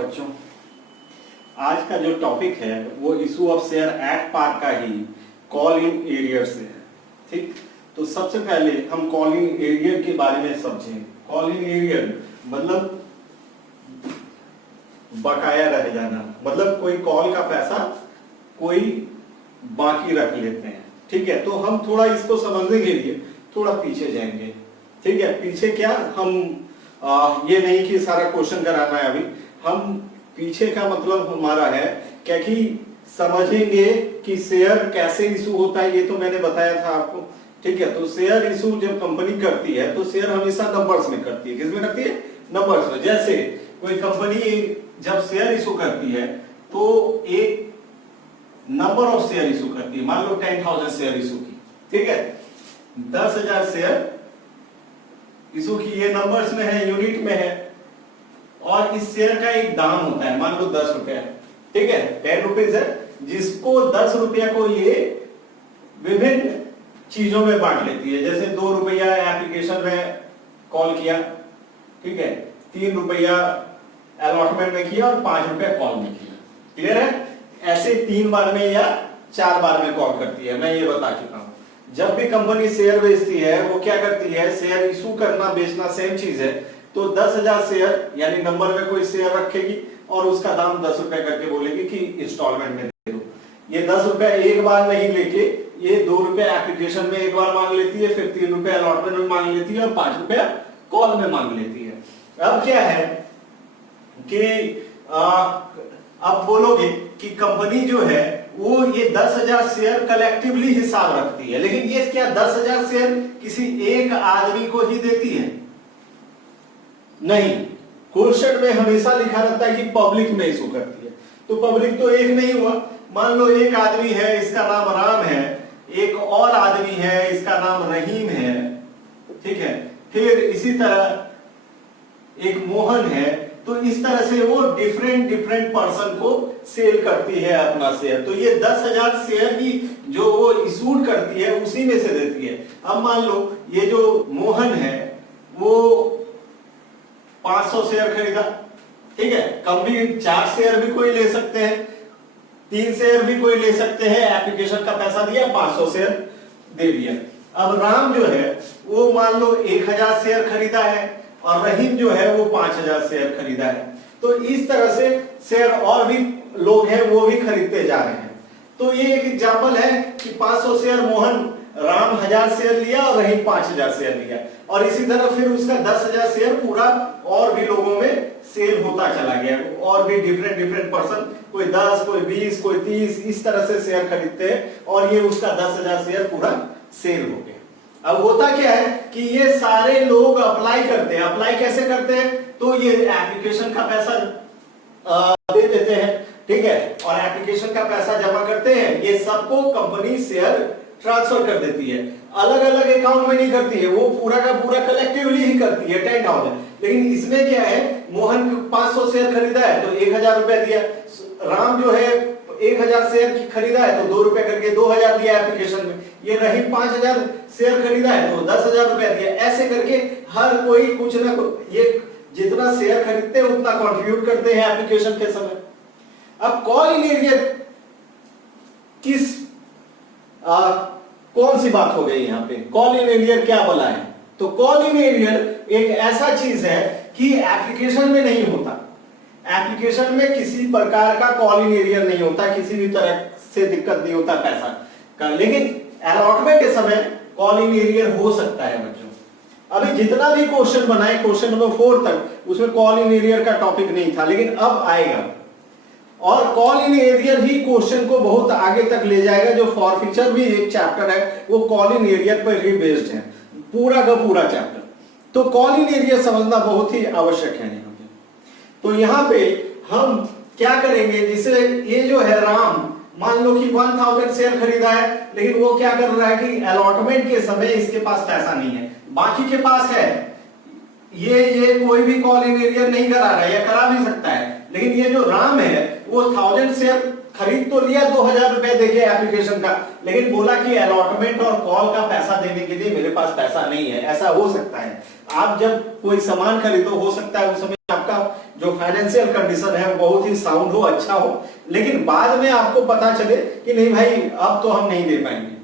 बच्चों, आज का जो टॉपिक है वो issue of share at par का ही कॉल इन एरियर से है। ठीक, तो सबसे पहले हम कॉल इन एरियर के बारे में समझें। कॉल इन एरियर मतलब बकाया रह जाना, मतलब कोई कॉल का पैसा कोई बाकी रख लेते हैं। ठीक है, तो हम थोड़ा इसको समझने के लिए थोड़ा पीछे जाएंगे। ठीक है, पीछे क्या हम ये नहीं कि सारा क्वेश्चन कराना है, अभी हम पीछे का मतलब हमारा है क्या कि समझेंगे कि शेयर कैसे इशू होता है। ये तो मैंने बताया था आपको। ठीक है, तो शेयर इशू जब कंपनी करती है तो शेयर हमेशा नंबर्स में करती है। किसमें करती है? नंबर्स में। जैसे कोई कंपनी जब शेयर इशू करती है तो एक नंबर ऑफ शेयर इशू करती है। मान लो 10,000 शेयर इशू की। ठीक है, 10,000 शेयर इशू की, ये नंबर्स में है, यूनिट में है। और इस शेयर का एक दाम होता है, मान लो 10 रुपया। ठीक है, 10 रुपीज है, जिसको 10 रुपया को ये विभिन्न चीजों में बांट लेती है। जैसे 2 रुपया एप्लीकेशन में कॉल किया, ठीक है, 3 रुपया अलॉटमेंट में किया और 5 रुपया कॉल में किया। क्लियर है? ऐसे 3 बार में या 4 बार में कॉल करती है, मैं ये बता चुका हूं। जब भी कंपनी शेयर बेचती है वो क्या करती है, शेयर इशू करना बेचना सेम चीज है। तो 10,000 शेयर यानी नंबर में कोई शेयर रखेगी और उसका दाम 10 रुपए करके बोलेगी कि इंस्टॉलमेंट में दे दो। ये 10 रुपए एक बार नहीं लेके ये 2 रुपए एप्लीकेशन में एक बार मांग लेती है, फिर 3 रुपए अलॉटमेंट में मांग लेती है और 5 रुपया कॉल में मांग लेती है। अब क्या है कि अब बोलोगे कि कंपनी जो है वो ये 10,000 शेयर कलेक्टिवली हिसाब रखती है, लेकिन ये क्या 10,000 शेयर किसी एक आदमी को ही देती है? नहीं, क्वेश्चन में हमेशा लिखा रहता है कि पब्लिक में इशू करती है। तो पब्लिक तो एक नहीं हुआ। मान लो एक आदमी है, इसका नाम राम है, एक और आदमी है, इसका नाम रहीम है। ठीक है, फिर इसी तरह एक मोहन है। तो इस तरह से वो डिफरेंट पर्सन को सेल करती है अपना शेयर। तो ये 10,000 शेयर ही जो वो इशूड करती है उसी में से देती है। अब मान लो ये जो मोहन है वो 500 शेयर खरीदा। ठीक है, कंपनी 4 शेयर भी कोई ले सकते हैं, 3 शेयर भी कोई ले सकते हैं। एप्लीकेशन का पैसा दिया, 500 शेयर दे दिया। अब राम जो है वो मान लो 1,000 शेयर खरीदा है और रहीम जो है वो 5,000 शेयर खरीदा है। तो इस तरह से शेयर और भी लोग हैं वो भी खरीदते जा रहे हैं। तो ये एक एग्जांपल है कि 500 शेयर मोहन, राम 1,000 शेयर लिया और रहीम 5,000 शेयर लिया। और इसी तरह फिर उसका 10,000 शेयर पूरा और भी लोगों में सेल होता चला गया। और भी डिफरेंट पर्सन, कोई 10, कोई 20, कोई 30 इस तरह से शेयर खरीदते हैं और ये उसका 10,000 शेयर पूरा सेल हो गया। अब होता क्या है कि ये सारे लोग अप्लाई करते हैं। अप्लाई कैसे करते हैं? तो ये एप्लीकेशन का पैसा दे देते हैं। ठीक है, और एप्लीकेशन का पैसा जमा करते हैं। ये सबको कंपनी शेयर ट्रांसफर कर देती है। अलग अलग अकाउंट में नहीं करती है, वो पूरा का पूरा कलेक्टिवली ही करती है 10,000। लेकिन इसमें क्या है, मोहन 500 शेयर खरीदा है तो 1,000 रुपया दिया। राम जो है 1,000 शेयर की खरीदा है तो 2 रुपए करके 2,000 दिया एप्लीकेशन में। ये रहीम 5,000 शेयर खरीदा है तो 10,000 रुपया दिया। ऐसे करके हर कोई कुछ ना कुछ, ये जितना शेयर खरीदते हैं उतना कंट्रीब्यूट करते हैं एप्लीकेशन के समय। अब कॉल इन एरियर किस कौन सी बात हो गई यहाँ पे? कॉल इन एरियर क्या बोला है? तो कॉल इन एरियर एक ऐसा चीज है कि एप्लीकेशन में नहीं होता। एप्लीकेशन में किसी प्रकार का कॉल इन एरियर नहीं होता, किसी भी तरह से दिक्कत नहीं होता पैसा का। लेकिन अलॉटमेंट के समय कॉल इन एरियर हो सकता है बच्चों। अभी जितना भी क्वेश्चन बनाए क्वेश्चन नंबर 4 तक उसमें कॉल इन एरियर का टॉपिक नहीं था, लेकिन अब आएगा। और call in arrear he question को बहुत आगे तक ले जाएगा। जो फॉरफीचर भी एक चैप्टर है वो कॉल इन एरियर पर ही बेस्ड है, पूरा का पूरा चैप्टर। तो कॉल इन एरियर समझना बहुत ही आवश्यक है यहाँ पे। तो यहाँ पे हम क्या करेंगे, जिससे ये जो है राम मान लो कि 1,000 शेयर खरीदा है, लेकिन वो क्या कर रहा है कि अलॉटमेंट के समय इसके पास पैसा नहीं है, बाकी के पास है। ये कोई भी कॉल इन एरियर नहीं करा रहा है या करा भी सकता है। लेकिन ये जो राम है वो 1,000 शेयर खरीद तो लिया 2,000 रुपए देके एप्लीकेशन का, लेकिन बोला कि अलॉटमेंट और कॉल का पैसा देने के लिए मेरे पास पैसा नहीं है। ऐसा हो सकता है, आप जब कोई सामान खरीदो हो सकता है उस समय आपका आपका जो फाइनेंशियल कंडीशन है वो बहुत ही साउंड हो, अच्छा हो, लेकिन बाद में आपको पता चले कि नहीं भाई अब तो हम नहीं दे पाएंगे,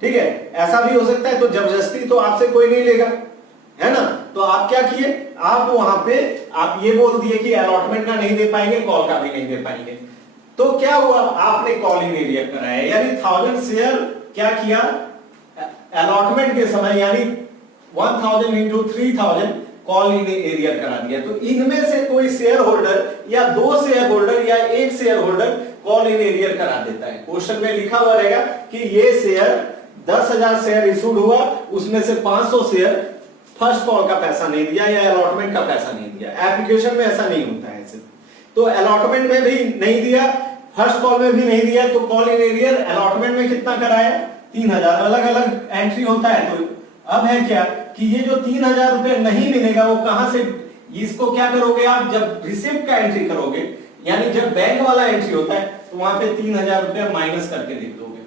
ठीक है, ऐसा भी हो सकता है। तो जबरदस्ती तो आपसे कोई नहीं लेगा, है ना। तो आप क्या किए, आप वहां पे आप ये बोल दिए कि अलॉटमेंट का नहीं दे पाएंगे, कॉल का भी नहीं दे पाएंगे। तो क्या हुआ, आपने कॉल इन एरियर कराया, यानी 1000 शेयर क्या किया अलॉटमेंट के समय, यानी 1000 इंटू 3000 कॉल इन एरियर करा दिया। तो इनमें से कोई शेयर होल्डर या 2 शेयर होल्डर या 1 share holder call in arrear करा देता है। क्वेश्चन में लिखा हुआ रहेगा कि ये शेयर 10,000 शेयर इशूड हुआ, उसमें से 500 शेयर फर्स्ट कॉल का पैसा नहीं दिया या अलॉटमेंट का पैसा नहीं दिया। एप्लीकेशन में ऐसा नहीं होता है सिर्फ, तो अलॉटमेंट में भी नहीं दिया, फर्स्ट कॉल में भी नहीं दिया, तो कॉल इन एरियर अलॉटमेंट में कितना कराया 3000, अलग अलग एंट्री होता है। तो अब है क्या कि ये जो 3000 रुपए नहीं मिलेगा वो कहां से, इसको क्या करोगे आप, जब रिसिप्ट का एंट्री करोगे, यानी जब बैंक वाला एंट्री होता है तो वहां पे 3000 रुपए माइनस करके लिख दोगे,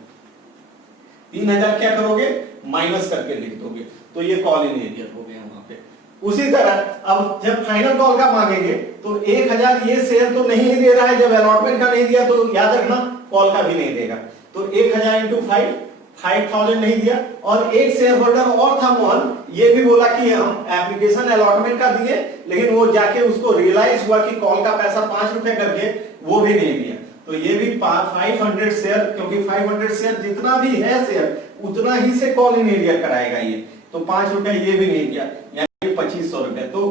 3000 क्या करोगे माइनस करके लिख दोगे, तो ये कॉल इन एरियर हो गया वहां पे। उसी तरह अब जब फाइनल कॉल का मांगेंगे तो 1000 ये शेयर तो नहीं दे रहा है, जब अलॉटमेंट का नहीं दिया तो याद रखना कॉल का भी नहीं देगा। तो 1000 इंटू 5 5000 नहीं दिया, और एक शेयर होल्डर और था मोहन, ये भी बोला कि हम एप्लीकेशन अलॉटमेंट का दिए, लेकिन वो जाके उसको रियलाइज हुआ कि कॉल का पैसा 5 रुपए करके वो भी नहीं दिया। तो ये भी 500 शेयर, क्योंकि 500 शेयर जितना भी है शेयर उतना ही से कॉल इन एरियर कराएगा ये, तो 5 रुपए ये भी नहीं दिया, यानी 2500 रुपए। तो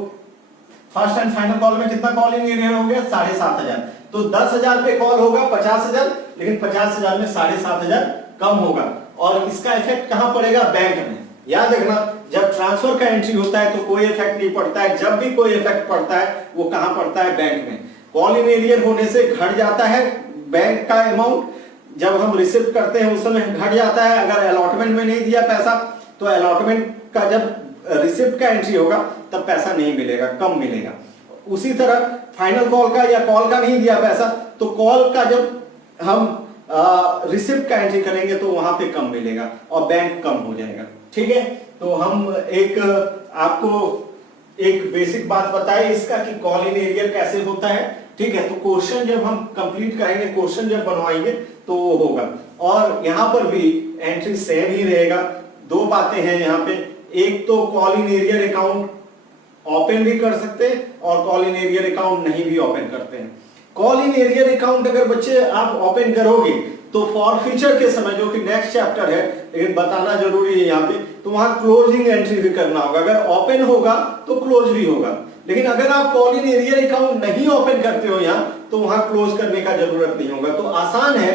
फर्स्ट एंड फाइनल कॉल में कितना कॉल इन एरियर हो गया 7500। तो 10,000 पे कॉल होगा 50,000, लेकिन 50,000 में 7500 कम होगा, और इसका इफेक्ट कहां पड़ेगा, बैंक में। याद रखना जब ट्रांसफर का एंट्री होता है तो कोई इफेक्ट नहीं पड़ता है, जब भी कोई इफेक्ट पड़ता है वो कहां पड़ता है, बैंक में। कॉल इन एरियर होने से घट जाता है बैंक का अमाउंट, जब हम रिसीव करते हैं उस समय घट जाता है। अगर अलॉटमेंट में नहीं दिया पैसा तो अलॉटमेंट का जब रिसिप्ट का एंट्री होगा तब पैसा नहीं मिलेगा, कम मिलेगा। उसी तरह फाइनल कॉल का या कॉल का नहीं दिया पैसा, तो कॉल का जब हम रिसिप्ट का एंट्री करेंगे तो वहां पे कम मिलेगा और बैंक कम हो जाएगा, ठीक है। तो हम एक आपको एक बेसिक बात बताए इसका कि कॉल इन एरियर कैसे होता है, ठीक है। तो क्वेश्चन जब हम कंप्लीट करेंगे, क्वेश्चन जब बनवाएंगे तो वो होगा, और यहां पर भी एंट्री सेम ही रहेगा। 2 बातें हैं यहाँ पे, एक तो call in arrear account open भी कर सकते हैं और कॉल इन एरियर अकाउंट नहीं भी ओपन करते हैं। कॉल इन एरियर अकाउंट अगर बच्चे आप ओपन करोगे तो फॉर फ्यूचर के समय, जो कि नेक्स्ट चैप्टर है लेकिन बताना जरूरी है यहाँ पे, तो वहां क्लोजिंग एंट्री भी करना होगा। अगर ओपन होगा तो क्लोज भी होगा, लेकिन अगर आप कॉल इन एरियर अकाउंट नहीं ओपन करते हो यहाँ, तो वहां क्लोज करने का जरूरत नहीं होगा। तो आसान है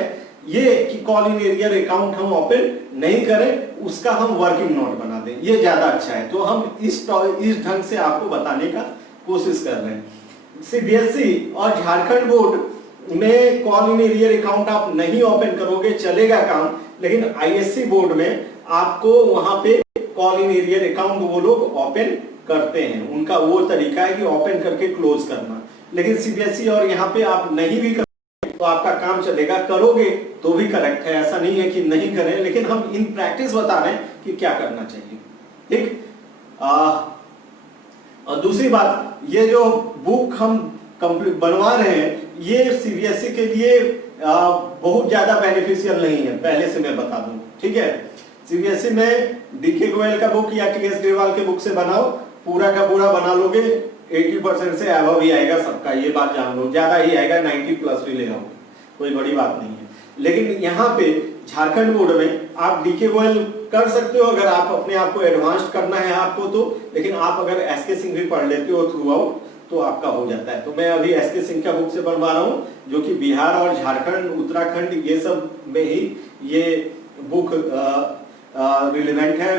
ये कि कॉल इन एरियर अकाउंट हम ओपन नहीं करें, उसका हम वर्किंग नोट बना दें, ये ज्यादा अच्छा है। तो हम इस ढंग से आपको बताने का कोशिश कर रहे हैं। सीबीएसई और झारखंड बोर्ड में कॉल इन एरियर अकाउंट आप नहीं ओपन करोगे चलेगा काम, लेकिन आईएससी बोर्ड में आपको वहां पे कॉल इन एरियर अकाउंट वो लोग ओपन करते हैं, उनका वो तरीका है कि ओपन करके क्लोज करना। लेकिन सीबीएसई और यहाँ पे आप नहीं भी करोगे तो आपका काम चलेगा, करोगे तो भी करेक्ट है, ऐसा नहीं है कि नहीं करें, लेकिन हम इन प्रैक्टिस बता रहे हैं कि क्या करना चाहिए, ठीक। और दूसरी बात, ये जो बुक हम बनवा रहे हैं ये सीबीएसई के लिए बहुत ज्यादा बेनिफिशियल नहीं है, पहले से मैं बता दूं, ठीक है। सीबीएसई में डीके गोयल का बुक या टीएस ग्रेवाल के बुक से बनाओ, पूरा का पूरा बना लोगे 80% से अबव ही आएगा सबका, ये बात जान लो, ज्यादा ही आएगा, 90 प्लस भी ले आओगे, कोई बड़ी बात नहीं है। लेकिन यहाँ पे झारखंड बोर्ड में आप डीके गोयल कर सकते हो अगर आप अपने आप को एडवांस करना है आपको तो, लेकिन आप अगर एसके सिंह भी पढ़ लेते हो थ्रू आउट तो आपका हो जाता है। तो मैं अभी एसके सिंह का बुक से बनवा रहा हूँ, जो कि बिहार और झारखंड, उत्तराखंड ये सब में ही ये बुक रिलेवेंट है,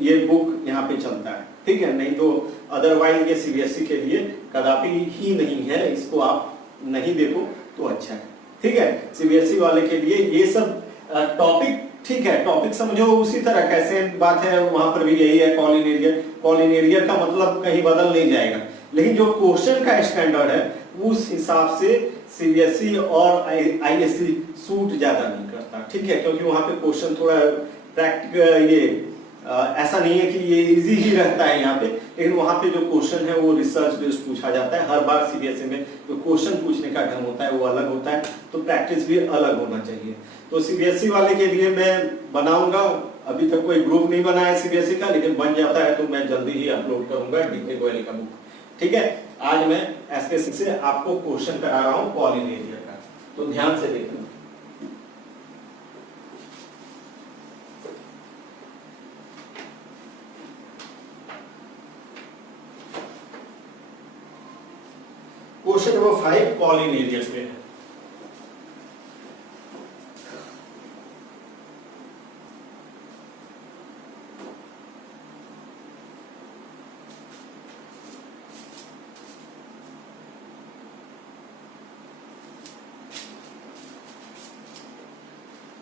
ये बुक यहाँ पे चलता है, ठीक है। नहीं तो अदरवाइज ये सीबीएसई के लिए कदापि ही नहीं है, इसको आप नहीं देखो तो अच्छा है, ठीक है। सीबीएसई वाले के लिए ये सब टॉपिक, ठीक है, टॉपिक समझो उसी तरह, कैसे बात है वहां पर भी यही है, call in arrear. Call in arrear का मतलब कहीं बदल नहीं जाएगा, लेकिन जो क्वेश्चन का स्टैंडर्ड है उस हिसाब से सीबीएसई और आईएससी सूट ज्यादा नहीं करता, ठीक है, क्योंकि वहां पे क्वेश्चन थोड़ा प्रैक्टिकल, ये ऐसा नहीं है कि ये इजी ही रहता है यहाँ पे, लेकिन वहाँ पे जो क्वेश्चन है वो रिसर्च बेस्ड पूछा जाता है। हर बार सीबीएसई में जो क्वेश्चन पूछने का ढंग होता है वो अलग होता है, तो प्रैक्टिस भी अलग होना चाहिए। तो सीबीएसई वाले के लिए मैं बनाऊंगा, अभी तक कोई ग्रुप नहीं बना है सीबीएसई का, लेकिन बन जाता है तो मैं जल्दी ही अपलोड करूंगा डीके गोयल का बुक। ठीक है, आज मैं एसके से आपको क्वेश्चन करा रहा हूँ कॉलिन का, तो ध्यान से देखना। क्वेश्चन नंबर 5 कॉलिन एरिया पे है।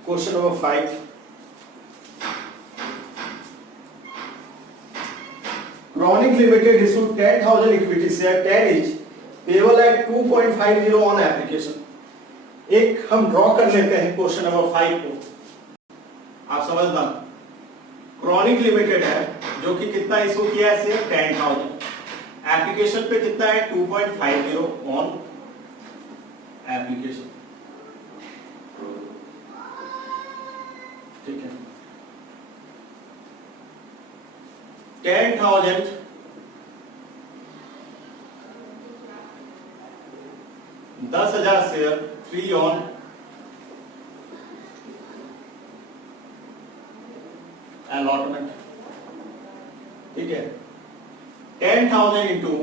Question number 5. Chronic Limited issued 10,000 equity share 10 each payable at 2.50 on application. एक हम ड्रॉ कर लेते हैं क्वेश्चन नंबर 5 को, आप समझना। क्रॉनिक लिमिटेड है जो कि कितना इशू किया है शेयर 10,000, एप्लीकेशन पे कितना है 2.50 ऑन एप्लीकेशन। ठीक है, 10,000 10,000 शेयर फ्री ऑन अलॉटमेंट। ठीक है, 10,000 इंटू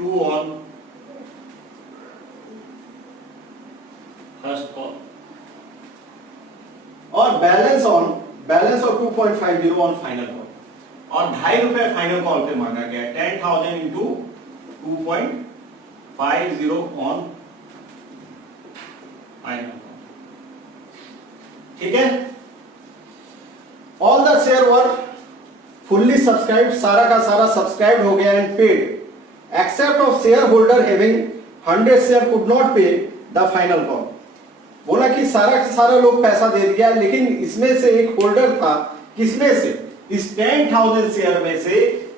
2 ऑन फर्स्ट कॉल, और बैलेंस और 2.50 ऑन फाइनल कॉल, और ₹2.5 फाइनल कॉल पे मांगा गया है। 10,000 इंटू 2.50 ऑन फाइनल कॉल। ठीक है, all the share were fully subscribed, सारा का सारा सब्सक्राइब्ड हो गया and paid except of share holder having 100 share could not पे द फाइनल कॉल। बोला कि सारा लोग पैसा दे दिया, लेकिन इसमें से एक होल्डर था, किसमें से, इस 10,000 शेयर में से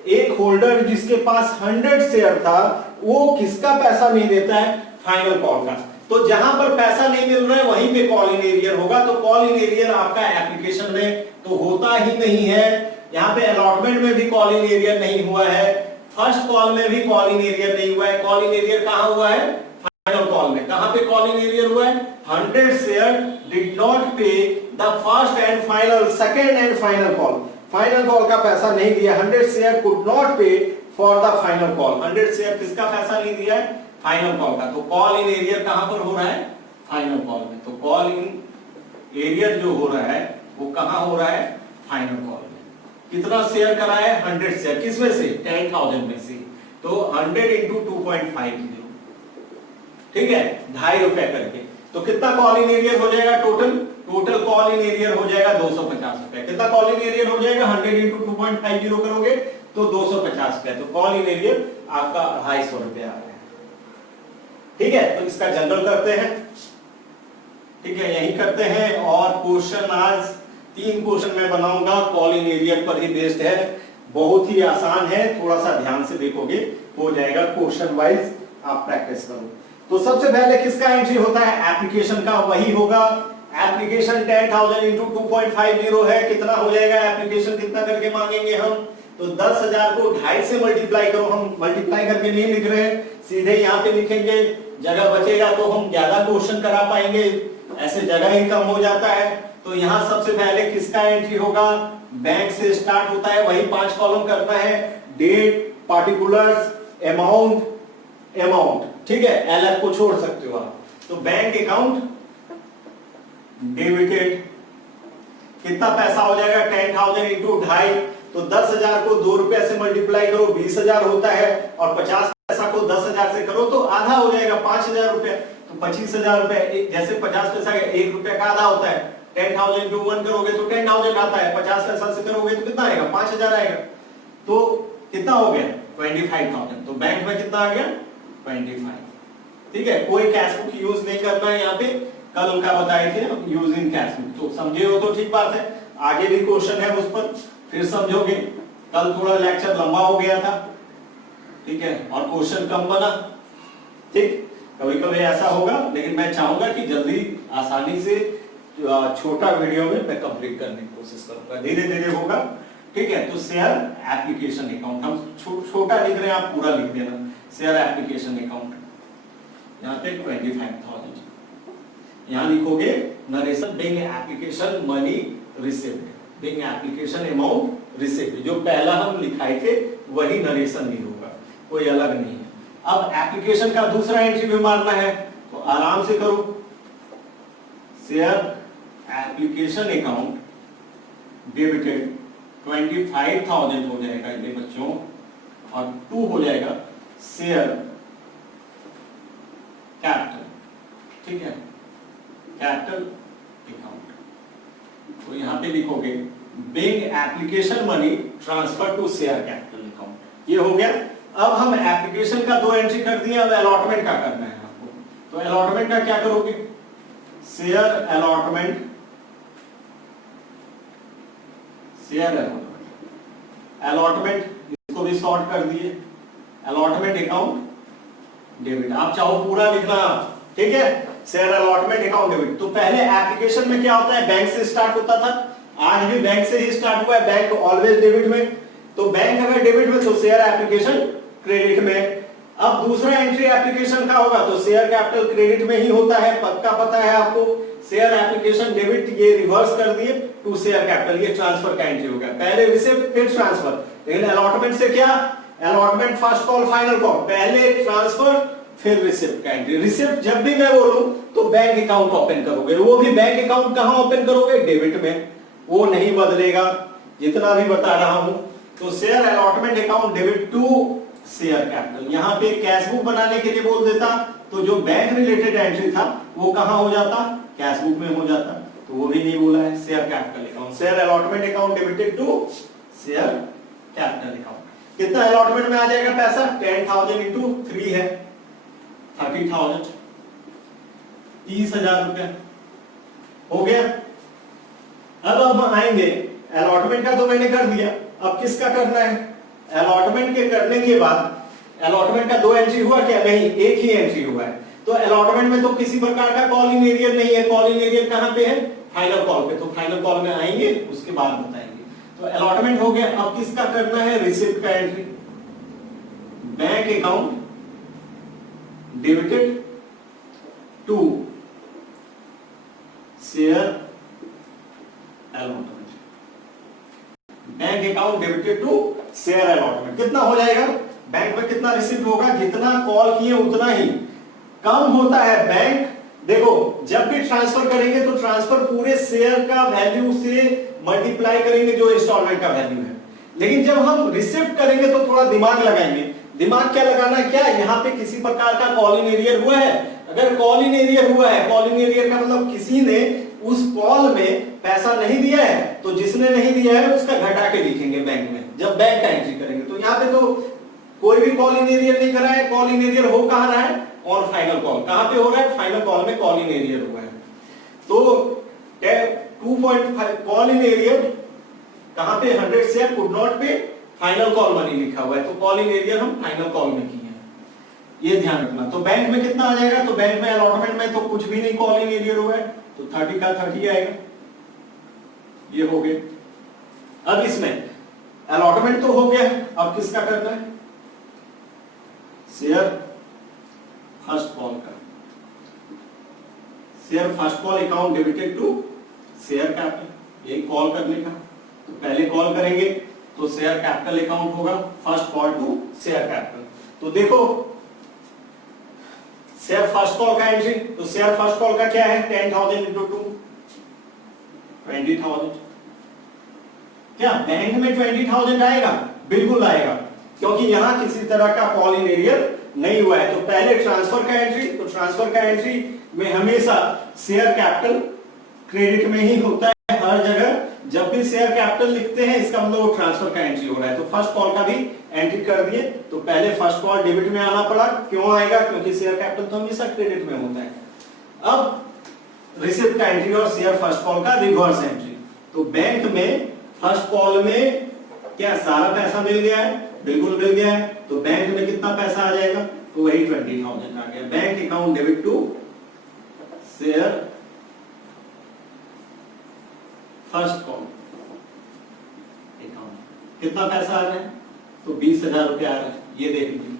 एक होल्डर जिसके पास 100 शेयर था, वो किसका पैसा नहीं देता है, फाइनल कॉल का। तो जहां पर पैसा नहीं मिल रहा है वहीं पे कॉल इन एरियर होगा। तो कॉल इन एरियर आपका एप्लीकेशन में तो होता ही नहीं है, यहाँ पे अलॉटमेंट में भी कॉल इन एरियर नहीं हुआ है, फर्स्ट कॉल में भी कॉल इन एरियर नहीं हुआ है। कॉल इन एरियर कहां हुआ है, फाइनल कॉल में। कहां पे कॉल इन एरियर हुआ है, 100 शेयर डिड नॉट पे the first and final, second and final call. Final call का पैसा नहीं दिया, 100 शेयर कुड नॉट पे for the final call. 100 share किसका पैसा नहीं दिया है, फाइनल कॉल का। तो कॉल इन एरियर कहां पर हो रहा है, फाइनल कॉल में। तो कॉल इन एरियर जो हो रहा है वो कहां हो रहा है, फाइनल कॉल में। कितना शेयर करा है, 100 शेयर, किसमें से, 10,000 में से। तो 100 इंटू 2.50, ठीक है, ₹2.5 करके। तो कितना कॉल इन एरियर हो जाएगा, टोटल कॉल इन एरियर हो जाएगा ₹250। कितना कॉल इन एरियर हो जाएगा, 100 इंटू 2.50 करोगे तो ₹250। तो कॉल इन एरियर आपका ₹250 आ रहा है। ठीक है, तो इसका जनरल करते हैं। ठीक है, यही करते हैं। और क्वेश्चन आज 3 क्वेश्चन मैं बनाऊंगा, कॉल इन एरियर पर ही बेस्ड है, बहुत ही आसान है, थोड़ा सा ध्यान से देखोगे हो जाएगा। क्वेश्चन वाइज आप प्रैक्टिस करो। तो सबसे पहले किसका एंट्री होता है, एप्लीकेशन का, वही होगा। एप्लीकेशन 10,000 इंटू 2.50 है, कितना हो जाएगा, एप्लीकेशन कितना करके मांगेंगे हम, तो 10,000 को 2.5 से मल्टीप्लाई करो। हम मल्टीप्लाई करके नहीं लिख रहे हैं, सीधे यहाँ पे लिखेंगे, जगह बचेगा तो हम ज्यादा क्वेश्चन करा पाएंगे, ऐसे जगह ही कम हो जाता है। तो यहाँ सबसे पहले किसका एंट्री होगा, बैंक से स्टार्ट होता है, वही 5 कॉलम करना है, डेट, पार्टिकुलर्स, अमाउंट, ठीक है, एलएफ को छोड़ सकते हो आप। तो बैंक अकाउंट डेबिटेड, कितना पैसा हो जाएगा, 10,000 इंटू 2.5, तो 10,000 को ₹2 से मल्टीप्लाई करो, 20,000 होता है, और 50 पैसा को 10,000 से करो तो आधा हो जाएगा, 5,000 रुपए। तो 25,000 रुपए, जैसे 50 पैसा ₹1 का आधा होता है, 10,000 इंटू 1 करोगे तो 10,000 आता है, 50 पैसा से करोगे तो कितना आएगा, 5,000 आएगा। तो कितना हो गया, 25,000। तो बैंक में कितना आ गया, 25। ठीक है, कोई कैश बुक यूज नहीं करना है यहाँ पे, कल उनका बताए थे यूजिंग कैश बुक, तो समझे हो तो ठीक बात है, आगे भी क्वेश्चन है उस पर फिर समझोगे। कल थोड़ा लेक्चर लंबा हो गया था, ठीक है, और क्वेश्चन कम बना, ठीक, कभी कभी ऐसा होगा, लेकिन मैं चाहूंगा कि जल्दी आसानी से छोटा वीडियो में मैं कंप्लीट करने की कोशिश करूंगा, धीरे धीरे होगा, ठीक है। तो शेयर एप्लीकेशन अकाउंट हम छोटा लिख रहे हैं, आप पूरा लिख देना, शेयर एप्लीकेशन अकाउंट, यहाँ पे 25,000, यहाँ लिखोगे narration being application money received, being application amount received, जो पहला हम लिखाए थे वही नरेशन भी होगा, कोई अलग नहीं है। अब एप्लीकेशन का दूसरा एंट्री भी मारना है, तो आराम से करो, शेयर एप्लीकेशन अकाउंट डेबिटेड 25,000 हो जाएगा ये बच्चों, और 2 हो जाएगा शेयर कैपिटल, ठीक है, कैपिटल अकाउंट, तो यहां पे लिखोगे being application money transfer to share capital account, ये हो गया। अब हम एप्लीकेशन का 2 एंट्री कर दिए, अब अलॉटमेंट का करना है आपको, तो अलॉटमेंट का क्या करोगे, शेयर अलॉटमेंट, शेयर अलॉटमेंट, इसको भी सॉर्ट कर दिए, अलॉटमेंट अकाउंट डेबिट, आप चाहो पूरा लिखना, ठीक है, शेयर अलॉटमेंट अकाउंट डेबिट। तो पहले एप्लीकेशन में क्या होता है, बैंक से स्टार्ट होता था, आज भी बैंक से ही स्टार्ट हुआ है, बैंक ऑलवेज डेबिट में, तो बैंक अगर डेबिट में तो शेयर एप्लीकेशन क्रेडिट में। अब दूसरा एंट्री एप्लीकेशन का होगा तो शेयर कैपिटल क्रेडिट में ही होता है, पक्का पता है आपको, शेयर एप्लीकेशन डेबिट, ये रिवर्स कर दिए टू शेयर कैपिटल, ये ट्रांसफर का एंट्री हो गया, पहले रिसिप्ट फिर ट्रांसफर। लेकिन अलॉटमेंट से क्या, allotment first call final call, पहले ट्रांसफर फिर रिसिप्ट का एंट्री। रिसिप्ट जब भी मैं बोलूं तो बैंक अकाउंट ओपन करोगे, वो भी बैंक अकाउंट कहां ओपन करोगे, डेबिट में, वो नहीं बदलेगा जितना भी बता रहा हूं। तो share allotment account debit to share capital, यहां पे कैश बुक बनाने के लिए बोल देता तो जो बैंक रिलेटेड एंट्री था वो कहां हो जाता, कैश बुक में हो जाता, तो वो भी नहीं बोला है, share capital account, share allotment account debited to share capital account. कितना अलॉटमेंट में आ जाएगा पैसा, 10,000 इंटू 3 है 30,000, 30,000 रुपया हो गया। अब हम आएंगे, अलॉटमेंट का तो मैंने कर दिया, अब किसका करना है, अलॉटमेंट के करने के बाद, अलॉटमेंट का 2 एंट्री हुआ क्या, नहीं, एक ही एंट्री हुआ है। तो अलॉटमेंट में तो किसी प्रकार का कॉल इन एरियर नहीं है, कॉल इन एरियर कहां पे है, फाइनल कॉल पे, तो फाइनल कॉल में आएंगे उसके बाद बताएंगे। तो अलॉटमेंट हो गया, अब किसका करना है, रिसिप्ट का entry, bank account debited to share allotment, bank account debited to share allotment. कितना हो जाएगा, बैंक में कितना रिसिप्ट होगा, जितना कॉल किए उतना ही, कम होता है बैंक, देखो जब भी ट्रांसफर करेंगे तो ट्रांसफर पूरे शेयर का वैल्यू से मल्टीप्लाई करेंगे जो इंस्टॉलमेंट का वैल्यू है, लेकिन जब हम रिसिप्ट करेंगे तो थोड़ा दिमाग लगाएंगे। दिमाग क्या लगाना है, क्या यहाँ पे किसी प्रकार का कॉल इन एरियर हुआ है, अगर कॉल इन एरियर हुआ है, कॉल इन एरियर का मतलब किसी ने उस कॉल में पैसा नहीं दिया है, तो जिसने नहीं दिया है उसका घटा के लिखेंगे बैंक में, जब बैंक का एंट्री करेंगे। तो यहाँ पे तो कोई भी कॉल इन एरियर नहीं करा है, कॉल इन एरियर हो कहां रहा है, और फाइनल कॉल कहां पे हो रहा है, फाइनल कॉल में कॉल इन एरियर हुआ है। तो 2.5 कॉल इन एरियर कहां पे, 100 शेयर कुड नॉट पे फाइनल कॉल मनी लिखा हुआ है, तो कॉल इन एरियर हम फाइनल कॉल में किए हैं, ये ध्यान रखना। तो बैंक में कितना आ जाएगा, तो बैंक में अलॉटमेंट में तो कुछ भी नहीं कॉल इन एरियर हुआ है, तो 30 का 30 आएगा, ये हो गया। अब इसमें अलॉटमेंट तो हो गया, अब किसका करना है, शेयर फर्स्ट कॉल का, share first call account debited to share capital, ये कॉल करने का। तो पहले कॉल करेंगे तो शेयर कैपिटल अकाउंट होगा, first call to share capital. तो देखो शेयर फर्स्ट कॉल का एंट्री, तो शेयर फर्स्ट कॉल का क्या है, 10,000 इंटू 2 20,000। क्या बैंक में 20,000 आएगा, बिल्कुल आएगा, क्योंकि यहां किसी तरह का कॉल इन एरियर नहीं हुआ है। तो पहले ट्रांसफर का एंट्री, तो ट्रांसफर का एंट्री में हमेशा शेयर कैपिटल क्रेडिट में ही होता है, हर जगह जब भी शेयर कैपिटल लिखते हैं इसका मतलब वो ट्रांसफर का एंट्री हो रहा है। तो फर्स्ट कॉल का भी एंट्री कर दिए, तो पहले फर्स्ट कॉल डेबिट में आना पड़ा, क्यों आएगा, क्योंकि शेयर कैपिटल तो हमेशा क्रेडिट में होता है। अब रिसिप्ट का एंट्री और शेयर फर्स्ट कॉल का रिवर्स एंट्री। तो बैंक में फर्स्ट कॉल में क्या सारा पैसा मिल गया है? बिल्कुल मिल गया है। तो बैंक में कितना पैसा आ जाएगा? तो वही 20,000 आ गया। Bank account debit to share first call account. कितना पैसा आ रहा है? तो 20,000 रुपया आ रहा है। ये देख लीजिए।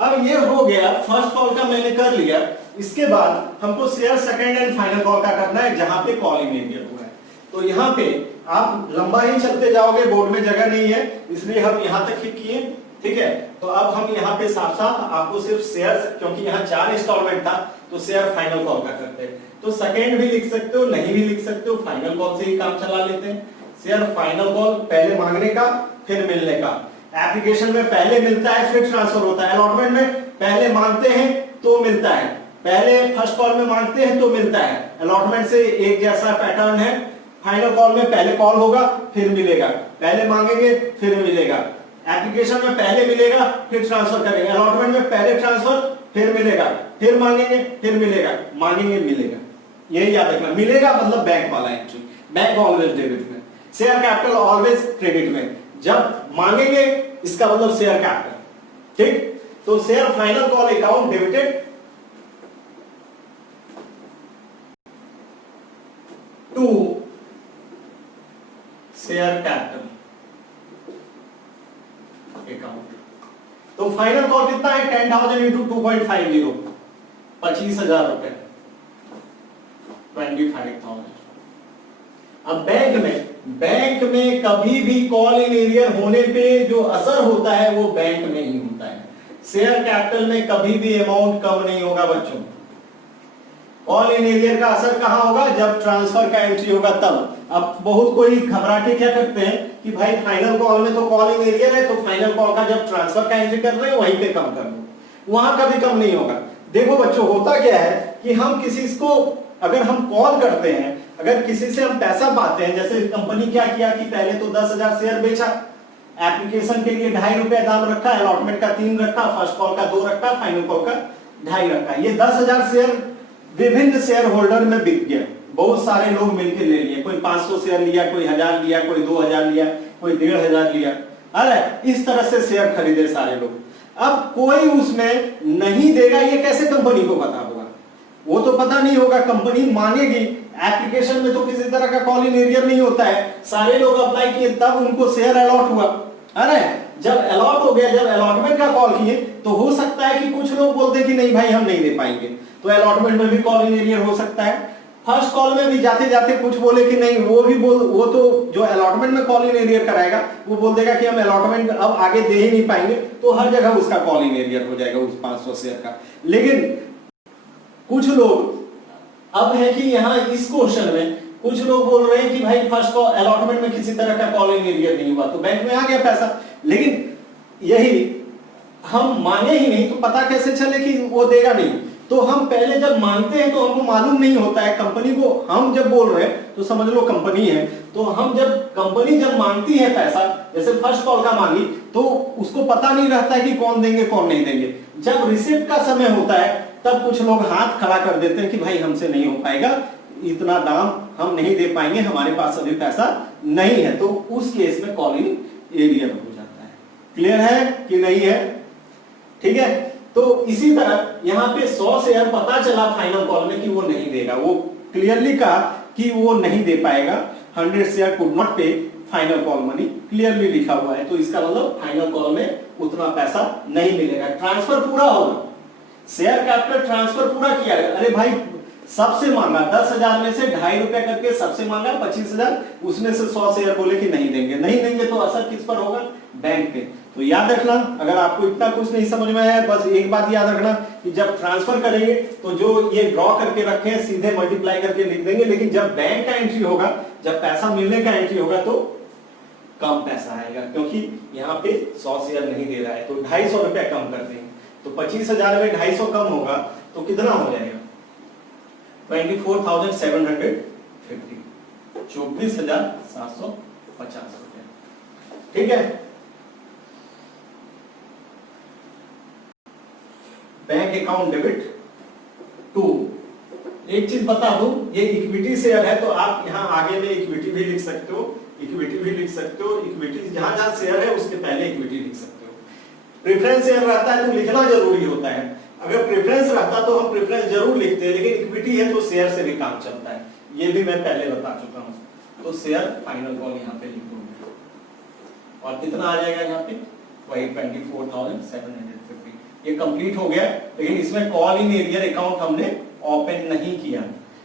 अब ये हो गया फर्स्ट कॉल का, मैंने कर लिया। इसके बाद हमको share second and final call का करना है, जहां पे कॉल इमीडिएट हुआ है। तो यहाँ पे आप लंबा ही चलते जाओगे, बोर्ड में जगह नहीं है, इसलिए हम यहाँ तक ही किए। ठीक है, तो अब हम यहाँ पे साफ साफ आपको सिर्फ शेयर, क्योंकि यहाँ 4 इंस्टॉलमेंट था, तो शेयर फाइनल कॉल का करते हैं। तो सेकंड भी लिख सकते हो, नहीं भी लिख सकते हो, फाइनल कॉल से ही काम चला लेते हैं। शेयर फाइनल कॉल पहले मांगने का फिर मिलने का। एप्लीकेशन में पहले मिलता है फिर ट्रांसफर होता है। अलॉटमेंट में पहले मांगते हैं तो मिलता है, पहले फर्स्ट कॉल में मांगते हैं तो मिलता है। अलॉटमेंट से एक जैसा पैटर्न है। फाइनल कॉल में पहले कॉल होगा फिर मिलेगा, पहले मांगेंगे फिर मिलेगा। एप्लीकेशन में पहले मिलेगा फिर ट्रांसफर करेंगे। अलॉटमेंट में पहले ट्रांसफर फिर मिलेगा, फिर मांगेंगे फिर मिलेगा, मांगेंगे मिलेगा। यही याद रखना। मिलेगा मतलब बैंक वाला एंट्री, बैंक ऑलवेज डेबिट में, शेयर कैपिटल ऑलवेज क्रेडिट में। जब मांगेंगे इसका मतलब शेयर कैपिटल। ठीक, तो share final call account debited to share capital account. तो फाइनल कॉल कितना है? 10,000 इंटू 2.50, 25,000 रुपए, 25,000। अब बैंक में कभी भी कॉल इन एरियर होने पे जो असर होता है वो बैंक में ही होता है। शेयर कैपिटल में कभी भी अमाउंट कम नहीं होगा बच्चों। कॉल इन एरियर का असर कहां होगा? जब ट्रांसफर का एंट्री होगा तब। अब बहुत कोई घबराटे क्या करते हैं कि भाई फाइनल कॉल में तो कॉल इन एरियर है, तो फाइनल कॉल का जब ट्रांसफर का एंट्री कर रहे हैं वहीं पे कम कर दो। वहां कभी कम नहीं होगा। देखो बच्चों, होता क्या है कि हम किसी को अगर हम कॉल करते हैं, अगर किसी से हम पैसा पाते हैं, जैसे कंपनी क्या किया कि पहले तो 10,000 शेयर बेचा, एप्लीकेशन के लिए 2.5 रुपया दाम रखा, अलॉटमेंट का 3 रखा, फर्स्ट कॉल का 2 रखा, फाइनल कॉल का 2.5 रखा। ये 10,000 शेयर विभिन्न शेयर होल्डर में बिक गया। बहुत सारे लोग मिलकर ले लिए, कोई 500 शेयर लिया, कोई 1000 लिया, कोई 2000 लिया, कोई 1500 लिया। अरे इस तरह से शेयर खरीदे सारे लोग। अब कोई उसमें नहीं देगा, ये कैसे कंपनी को पता होगा? वो तो पता नहीं होगा, कंपनी मांगेगी। एप्लीकेशन में तो किसी तरह का कॉल इन एरियर नहीं होता है। सारे लोग अप्लाई किए तब उनको शेयर अलॉट हुआ। अरे जब अलॉट हो गया, जब अलॉटमेंट का कॉल किए, तो हो सकता है कि कुछ लोग बोलते कि नहीं भाई हम नहीं दे पाएंगे, तो अलॉटमेंट में भी कॉल इन एरियर हो सकता है। फर्स्ट कॉल में भी जाते जाते कुछ बोले कि नहीं, वो तो जो अलॉटमेंट में कॉल इन एरियर कराएगा वो बोल देगा कि हम अलॉटमेंट अब आगे दे ही नहीं पाएंगे, तो हर जगह उसका कॉल इन एरियर हो जाएगा उस 500 शेयर का। लेकिन कुछ लोग अब है कि यहाँ इस क्वेश्चन में कुछ लोग बोल रहे हैं कि भाई फर्स्ट कॉल अलॉटमेंट में किसी तरह का कॉल इन एरियर नहीं हुआ, तो बैंक में आ गया पैसा। लेकिन यही हम मांगे ही नहीं तो पता कैसे चले कि वो देगा नहीं? तो हम पहले जब मांगते हैं तो हमको मालूम नहीं होता है कंपनी को। हम जब बोल रहे हैं तो समझ लो कंपनी है, तो हम जब कंपनी जब मांगती है पैसा, जैसे फर्स्ट कॉल का मांगी, तो उसको पता नहीं रहता है कि कौन देंगे कौन नहीं देंगे। जब रिसिप्ट का समय होता है तब कुछ लोग हाथ खड़ा कर देते हैं कि भाई हमसे नहीं हो पाएगा, इतना दाम हम नहीं दे पाएंगे, हमारे पास अभी पैसा नहीं है। तो उस केस में कॉल इन एरियर हो जाता है। क्लियर है कि नहीं है? ठीक है, तो इसी तरह यहाँ पे 100 शेयर पता चला फाइनल कॉल में कि वो नहीं देगा, वो क्लियरली कहा कि वो नहीं दे पाएगा। 100 शेयर कुड नॉट पे फाइनल कॉल मनी, क्लियरली लिखा हुआ है। तो इसका मतलब फाइनल कॉल में उतना पैसा नहीं मिलेगा। ट्रांसफर पूरा होगा, शेयर कैपिटल ट्रांसफर पूरा किया गया। अरे भाई सबसे मांगा 10,000 में से 2.5 रुपया करके सबसे मांगा 25,000, उसमें से 100 शेयर बोले कि नहीं देंगे। नहीं देंगे तो असर किस पर होगा? बैंक पे। तो याद रखना, अगर आपको इतना कुछ नहीं समझ में आया, बस एक बात याद रखना कि जब ट्रांसफर करेंगे तो जो ये ड्रॉ करके रखे हैं सीधे मल्टीप्लाई करके लिख देंगे। लेकिन जब बैंक का एंट्री होगा, जब पैसा मिलने का एंट्री होगा, तो कम पैसा आएगा, क्योंकि यहाँ पे 100 शेयर नहीं दे रहा है। तो 250 रुपया कम कर देंगे। तो 25,000 में 250 कम होगा तो कितना हो जाएगा? 24,750, 24,750 रुपया। ठीक है, बैंक अकाउंट डेबिट टू एक चीज बता दूं, ये इक्विटी शेयर है तो आप यहाँ आगे में इक्विटी भी लिख सकते हो, इक्विटी भी लिख सकते हो, इक्विटी जहां जहां शेयर है उसके पहले इक्विटी लिख सकते हो। प्रेफरेंस शेयर रहता है तो लिखना जरूरी होता है, अगर प्रेफरेंस रहता तो हम प्रेफरेंस जरूर लिखते हैं, लेकिन इक्विटी है तो शेयर से भी काम चलता है, ये भी मैं पहले बता चुका हूं। तो शेयर फाइनल कॉल यहाँ पे लिखोगे और कितना आ जाएगा यहाँ पे, वही 24,750। ये कंप्लीट हो गया, लेकिन इसमें कॉल इन एरियर अकाउंट हमने ओपन नहीं किया,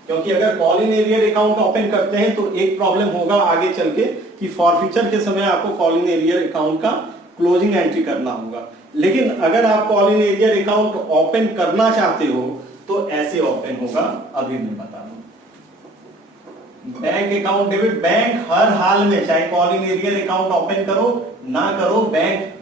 क्योंकि अगर call in arrear account open करते हैं तो एक प्रॉब्लम होगा आगे चल के कि फॉरफीचर के समय आपको कॉल इन एरियर अकाउंट का क्लोजिंग एंट्री करना होगा। लेकिन अगर आप call in arrear account open करना चाहते हो तो ऐसे ओपन होगा, अभी मैं बता दूं। बैंक अकाउंट डेबिट, बैंक हर हाल में चाहे call in arrear account open करो ना करो, बैंक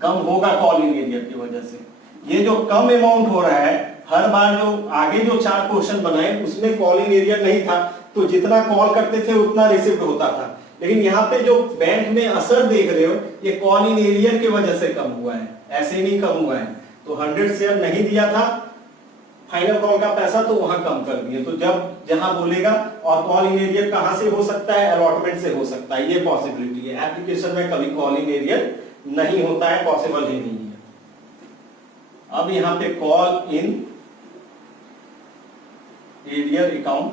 कम होगा कॉल इन एरियर की वजह से। ये जो कम अमाउंट हो रहा है, हर बार जो आगे जो 4 क्वेश्चन बनाए उसमें कॉल इन एरियर नहीं था, तो जितना कॉल करते थे उतना रिसीव्ड होता था, लेकिन यहाँ पे जो बैंक में असर देख रहे हो ये कॉल इन एरियर की वजह से कम हुआ है, ऐसे नहीं कम हुआ है। तो 100 शेयर नहीं दिया था फाइनल कॉल का पैसा तो वहां कम कर दिए, तो जब जहां बोलेगा, और कॉल इन एरियर कहां से हो सकता है, अलॉटमेंट से हो सकता है, ये पॉसिबिलिटी है। एप्लीकेशन में कभी कॉल इन एरियर नहीं होता है, पॉसिबल ही नहीं है। अब यहां पे call in arrear account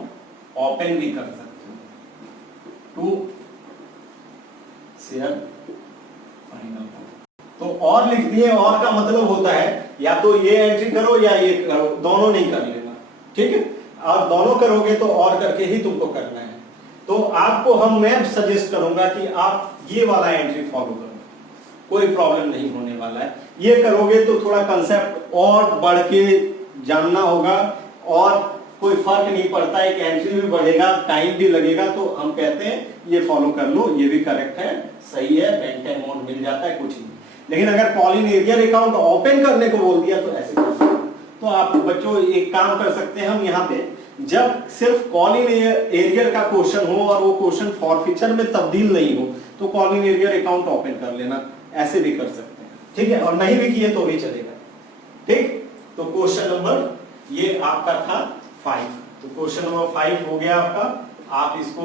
open भी कर सकते हो टू शेयर फाइनल। तो और लिख दिए, और का मतलब होता है या तो ये एंट्री करो या ये करो, दोनों नहीं कर लेना, ठीक है। आप दोनों करोगे तो और करके ही तुमको करना है। तो आपको मैं सजेस्ट करूंगा कि आप ये वाला एंट्री फॉलो करो, कोई प्रॉब्लम नहीं होने वाला है। ये करोगे तो थोड़ा कंसेप्ट और बढ़ के जानना होगा, और कोई फर्क नहीं पड़ता, एक एंट्री भी बढ़ेगा, टाइम भी लगेगा, तो हम कहते हैं ये फॉलो कर लो, ये भी करेक्ट है, सही है, बैंक का अमाउंट मिल जाता है, कुछ नहीं। लेकिन अगर call in arrear account open करने को बोल दिया तो ऐसे कर सकते। तो आप बच्चों एक काम कर सकते हैं, हम यहाँ पे जब सिर्फ कॉल इन एरियर का क्वेश्चन हो और वो क्वेश्चन फॉरफीचर में तब्दील नहीं हो तो call in arrear account open कर लेना, ऐसे भी कर सकते हैं, ठीक है। और नहीं भी किए तो भी चलेगा, ठीक। तो क्वेश्चन नंबर ये आपका था 5। तो क्वेश्चन नंबर 5 हो गया आपका। आप इसको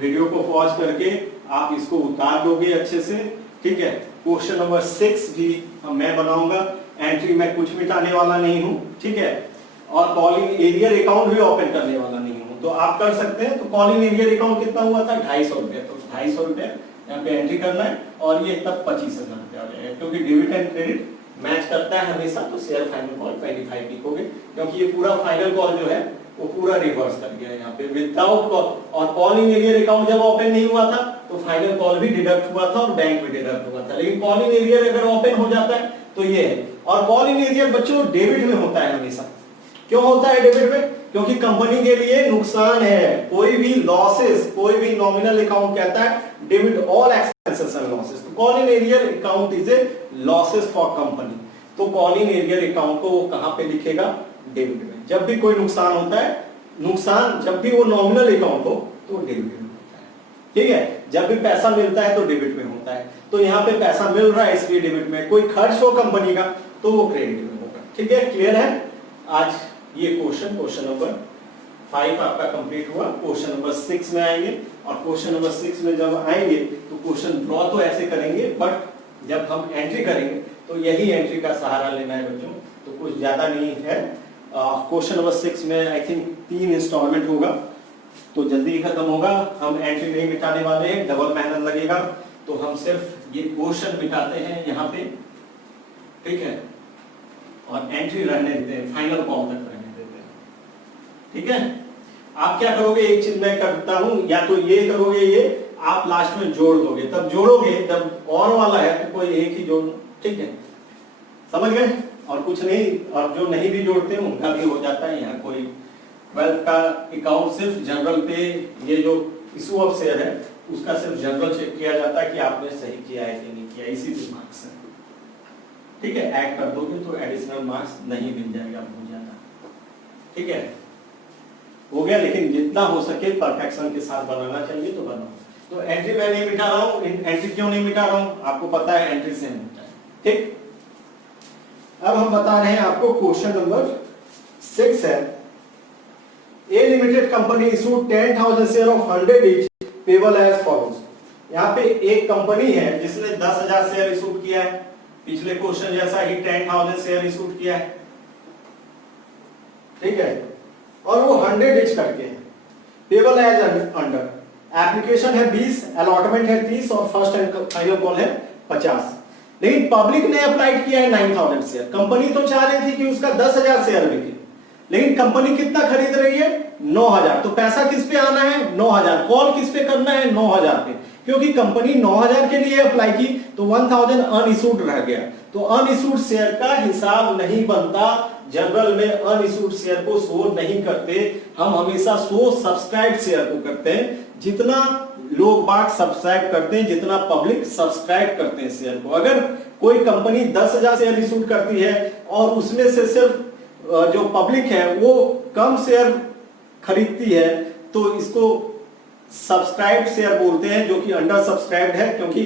वीडियो को पॉज करके आप इसको उतार दोगे अच्छे से, ठीक है। क्वेश्चन नंबर 6 भी मैं बनाऊंगा, एंट्री में कुछ मिटाने वाला नहीं हूं, ठीक है। और कॉल इन एरियर अकाउंट भी ओपन करने वाला नहीं हूं, तो आप कर सकते हैं। तो कॉल इन एरियर अकाउंट कितना हुआ था, 250 रुपए। तो 250 रुपए यहाँ पे एंट्री करना है, और ये तब 25,000 रुपया हो जाएगा, क्योंकि डेबिट एंड क्रेडिट मैच करता है हमेशा। तो शेयर फाइनल कॉल 25 लिखोगे, क्योंकि ये पूरा फाइनल कॉल जो है वो पूरा रिवर्स कर गया यहाँ पे विदाउट कॉल। और कॉल इन एरियर अकाउंट जब ओपन नहीं हुआ था तो फाइनल कॉल भी डिडक्ट हुआ था और बैंक भी डिडक्ट हुआ था, लेकिन कॉल इन एरियर अगर ओपन हो जाता है तो ये है। और कॉल इन एरियर बच्चों डेबिट में होता है हमेशा। क्यों होता है डेबिट में, क्योंकि कंपनी के लिए नुकसान है। कोई भी लॉसेस, कोई भी नॉमिनल अकाउंट कहता है debit all expenses and losses. तो call in arrear account is a losses for company. तो कॉल इन एरियर अकाउंट को वो कहां पे लिखेगा, डेबिट में। जब भी कोई नुकसान होता है, नुकसान जब भी वो नॉमिनल अकाउंट हो तो डेबिट में होता है, ठीक है। जब भी पैसा मिलता है तो डेबिट में होता है। तो यहाँ पे पैसा मिल रहा है इसलिए डेबिट में, कोई खर्च हो कंपनी का तो वो क्रेडिट में होगा, ठीक है। क्लियर है। आज ये क्वेश्चन नंबर 5 आपका कंप्लीट हुआ। क्वेश्चन नंबर 6 में आएंगे, और क्वेश्चन नंबर 6 में जब आएंगे तो क्वेश्चन ड्रॉ तो ऐसे करेंगे, बट जब हम एंट्री करेंगे तो यही एंट्री का सहारा लेना है बच्चों, तो कुछ ज्यादा नहीं है। क्वेश्चन नंबर 6 में आई थिंक 3 इंस्टॉलमेंट होगा, तो जल्दी खत्म होगा। हम एंट्री नहीं मिटाने वाले हैं, डबल मेहनत लगेगा, तो हम सिर्फ ये क्वेश्चन मिटाते हैं यहाँ पे, ठीक है, और एंट्री रहने देते हैं, फाइनल कॉल तक रहने देते हैं, ठीक है। आप क्या करोगे, एक चीज मैं करता हूं, या तो ये करोगे, ये आप लास्ट में जोड़ दोगे, तब जोड़ोगे जब और वाला है तो कोई एक ही जोड़, ठीक है, समझ गए। और कुछ नहीं, और जो नहीं भी जोड़ते हैं उनका भी हो जाता है। यहाँ कोई 12 का अकाउंट सिर्फ जनरल पे, ये जो इशू ऑफ शेयर है उसका सिर्फ जनरल चेक किया जाता है कि आपने सही किया है कि नहीं किया, इसी पे मार्क्स है, ठीक है। ऐड कर दोगे तो एडिशनल मार्क्स नहीं मिल जाएगा बहुत ज्यादा, ठीक है। हो गया, लेकिन जितना हो सके परफेक्शन के साथ बनाना चाहिए तो बनाओ। तो एंट्री मैं नहीं मिटा रहा हूं, एंट्री क्यों नहीं मिटा रहा हूं, आपको पता है एंट्री से होता है, ठीक। अब हम बता रहे हैं आपको क्वेश्चन नंबर 6 है। A limited company issued 10,000 share of 100 each payable as follows. यहाँ पे एक कंपनी है जिसने 10,000 शेयर इशूड किया है, पिछले क्वेश्चन जैसा ही 10,000 शेयर इशूड किया है, ठीक है, और वो 100 ईच करके है, पेबल एज अंडर, एप्लीकेशन है 20, अलॉटमेंट है 30 और फर्स्ट एंड फाइनल कॉल है 50। लेकिन पब्लिक ने अप्लाइड किया है 9,000 शेयर। कंपनी तो चाह रही थी कि उसका 10,000 शेयर बिके, लेकिन कंपनी कितना खरीद रही है? 9,000। तो पैसा किस पे आना है? 9,000। कॉल किस पे करना है? 9,000 पे, क्योंकि कंपनी 9,000 के लिए अप्लाई की तो 1,000 अनइशूड रह गया। तो अनइशूड शेयर का हिसाब नहीं बनता, जनरल में अनइशूड शेयर को शो नहीं करते, हम हमेशा शो सब्सक्राइब शेयर को करते हैं। जितना लोग बाग सब्सक्राइब करते हैं, जितना पब्लिक सब्सक्राइब करते हैं शेयर को। अगर कोई कंपनी 10,000 शेयर इशू करती है और उसमें से सिर्फ जो पब्लिक है वो कम शेयर खरीदती है, तो इसको सब्सक्राइब शेयर बोलते हैं, जो कि अंडर सब्सक्राइब्ड है, क्योंकि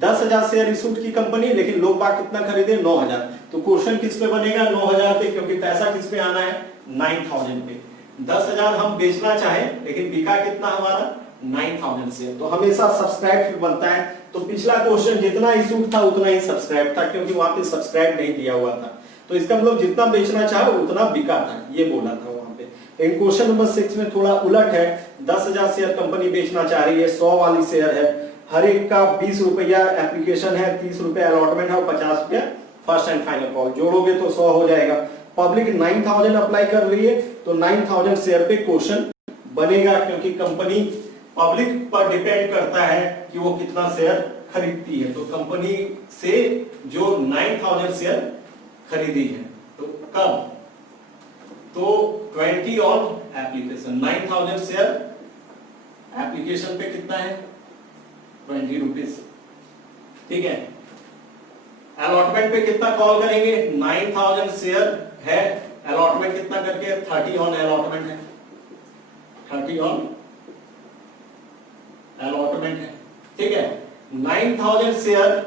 10,000 शेयर इशूड की कंपनी, लेकिन लोग बाग कितना खरीदे? 9,000। तो क्वेश्चन किस पे बनेगा? 9,000 पे, क्योंकि पैसा किस पे आना है? 9,000 पे। 10,000 हम बेचना चाहें, लेकिन बिका कितना हमारा? 9,000 शेयर। तो हमेशा सब्सक्राइब बनता है। तो पिछला क्वेश्चन जितना इशूड था उतना ही सब्सक्राइब था, क्योंकि वहां पे सब्सक्राइब नहीं दिया हुआ था। तो इसका मतलब जितना बेचना चाहे उतना बिका था, ये बोला था वहां पे। लेकिन क्वेश्चन नंबर 6 में थोड़ा उलट है। 10,000 शेयर कंपनी बेचना चाह रही है, 100 वाली शेयर है, हर एक का 20 रुपया एप्लीकेशन है, 30 रुपया अलॉटमेंट है और 50 रुपया फर्स्ट एंड फाइनल कॉल। जोड़ोगे तो 100 हो जाएगा। पब्लिक 9,000 अप्लाई कर रही है, तो 9,000 शेयर पे क्वेश्चन बनेगा, क्योंकि कंपनी पब्लिक पर डिपेंड करता है कि वो कितना शेयर खरीदती है। तो कंपनी से जो 9,000 शेयर खरीदी है, तो कब? तो 20 ऑन एप्लीकेशन। 9,000 शेयर एप्लीकेशन पे कितना है? 20 रुपीज, ठीक है। अलॉटमेंट पे कितना कॉल करेंगे? 9,000 शेयर है, अलॉटमेंट कितना करके? 30 ऑन अलॉटमेंट है, 30 ऑन अलॉटमेंट है, ठीक है। 9,000 शेयर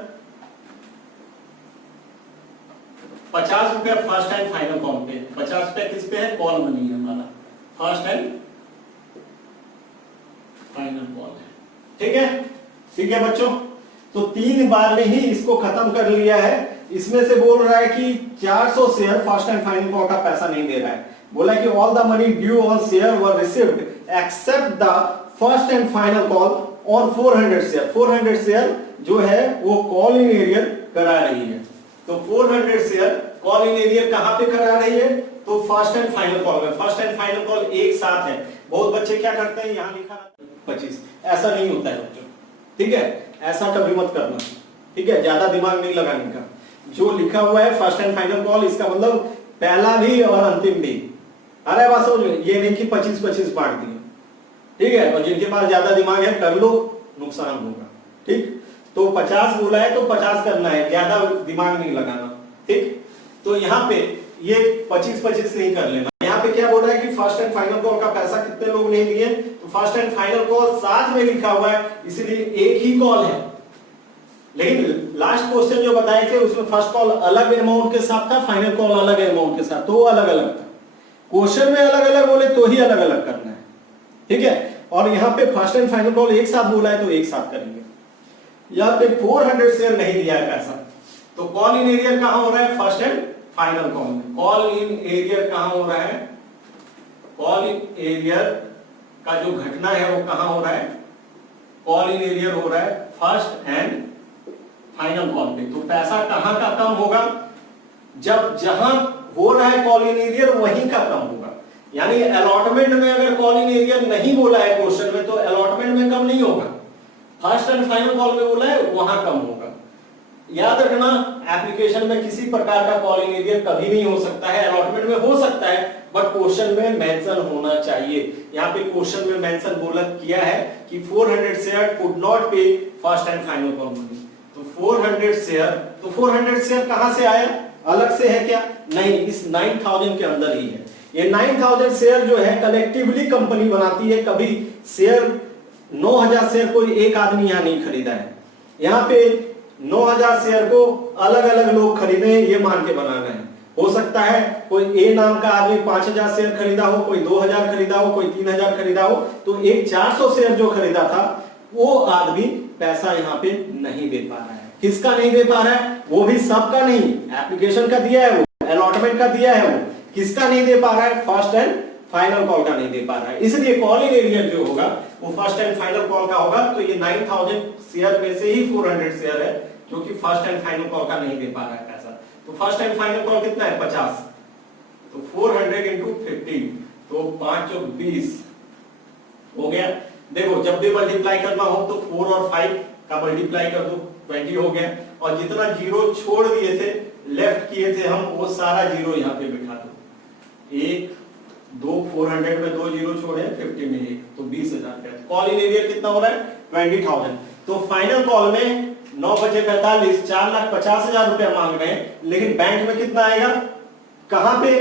50 रुपया फर्स्ट एंड फाइनल कॉल पे, 50 रुपया किस पे है? कॉल मनी है हमारा, फर्स्ट एंड फाइनल कॉल है, ठीक है। ठीक है बच्चों, तो 3 बार में ही इसको खत्म कर लिया है। इसमें से बोल रहा है कि 400 share first and final call का पैसा नहीं दे रहा है। बोला कि all the money due on share were received accept the first and final call और 400 शेयर। 400 शेयर जो है वो कॉल इन एरियर करा रही है। तो 400 शेयर कॉल इन एरियर कहां पे करा रही है? तो फर्स्ट एंड फाइनल कॉल में। फर्स्ट एंड फाइनल कॉल एक साथ है। बहुत बच्चे क्या करते हैं, यहां लिखा 25, ऐसा नहीं होता है बच्चों, ठीक है। ऐसा कभी मत करना, ठीक है, ज्यादा दिमाग नहीं लगाने का। जो लिखा हुआ है फर्स्ट एंड फाइनल कॉल, इसका मतलब पहला भी और अंतिम भी। अरे बात समझ, ये नहीं कि 25-25 बांट दिए, ठीक है। और जिनके पास ज्यादा दिमाग है कर लो, नुकसान होगा, ठीक। तो 50 बोला है तो 50 करना है, ज्यादा दिमाग नहीं लगाना, ठीक। तो यहाँ पे ये 25-25 नहीं कर लेना। यहाँ पे क्या बोल रहा है कि फर्स्ट एंड फाइनल कॉल का पैसा कितने लोग नहीं लिए? तो फर्स्ट एंड फाइनल कॉल साथ में लिखा हुआ है, इसलिए एक ही कॉल है। लेकिन लास्ट क्वेश्चन जो बताए थे उसमें फर्स्ट कॉल अलग अमाउंट के साथ था, फाइनल कॉल अलग अमाउंट के साथ, तो वो अलग अलग था। क्वेश्चन में अलग अलग बोले तो ही अलग अलग करना है, ठीक है। और यहाँ पे फर्स्ट एंड फाइनल कॉल एक साथ बोला है तो एक साथ करेंगे। यहाँ पे 400 शेयर नहीं दिया है पैसा, तो कॉल इन एरियर कहां हो रहा है? फर्स्ट एंड फाइनल कॉल में। कॉल इन एरियर कहां हो रहा है? कॉल इन एरियर का जो घटना है वो कहां हो रहा है? कॉल इन एरियर हो रहा है फर्स्ट एंड फाइनल कॉल पे। तो पैसा कहां का कम होगा? जब जहां हो रहा है कॉल इन एरियर वहीं का कम होगा। यानी अलॉटमेंट में अगर कॉल इन एरियर नहीं बोला है क्वेश्चन में, तो अलॉटमेंट में कम नहीं होगा। फर्स्ट एंड फाइनल कॉल में बोला है वहां कम होगा। याद रखना, एप्लीकेशन में किसी प्रकार का कॉल इन एरियर कभी नहीं हो सकता है, अलॉटमेंट में हो सकता है, बट क्वेश्चन में मेंशन होना चाहिए। यहाँ पे क्वेश्चन में मेंशन बोला किया है कि 400 शेयर कुड नॉट पे first and final call money. तो 400 शेयर, तो 400 शेयर कहां से आया? अलग से है क्या? नहीं, इस 9,000 के अंदर ही है। ये 9,000 शेयर जो है कलेक्टिवली कंपनी बनाती है। कभी शेयर 9,000 शेयर कोई एक आदमी यहाँ नहीं खरीदा है। यहाँ पे 9,000 शेयर को अलग अलग लोग खरीदे, ये मान के बनाना है। हो सकता है कोई ए नाम का आदमी 5000 शेयर खरीदा हो, कोई 2000 खरीदा हो, कोई 3000 खरीदा हो, तो एक 400 शेयर जो खरीदा था वो आदमी पैसा यहाँ पे नहीं दे पा रहा है। किसका नहीं दे पा रहा है? वो भी सबका नहीं, एप्लीकेशन का दिया है, वो अलॉटमेंट का दिया है, वो किसका नहीं दे पा रहा है? फर्स्ट एंड फाइनल कॉल का नहीं दे पा रहा है। इसलिए कॉल इन एरियर जो होगा वो फर्स्ट एंड फाइनल कॉल का होगा। तो ये 9000 शेयर में से ही 400 शेयर है जो कि फर्स्ट एंड फाइनल कॉल का नहीं दे पा रहा है पैसा। तो फर्स्ट एंड फाइनल कॉल कितना है? 50। तो 400 इंटू 50, तो 5 चौक 20 हो गया। देखो जब भी मल्टीप्लाई करना हो तो 4 और 5 का मल्टीप्लाई कर दो, 20 हो गया। और जितना जीरो छोड़ दिए थे, लेफ्ट किए थे हम, वो सारा जीरो यहाँ पे बिठा दो। 1 2 400 में 2 जीरो छोड़े, 50 में 1, तो 20,000। कॉल इन एरियर कितना हो रहा है? 20,000। तो फाइनल कॉल में 9:45 4,50,000 रुपया मांग रहे हैं, लेकिन बैंक में कितना आएगा? कहां पे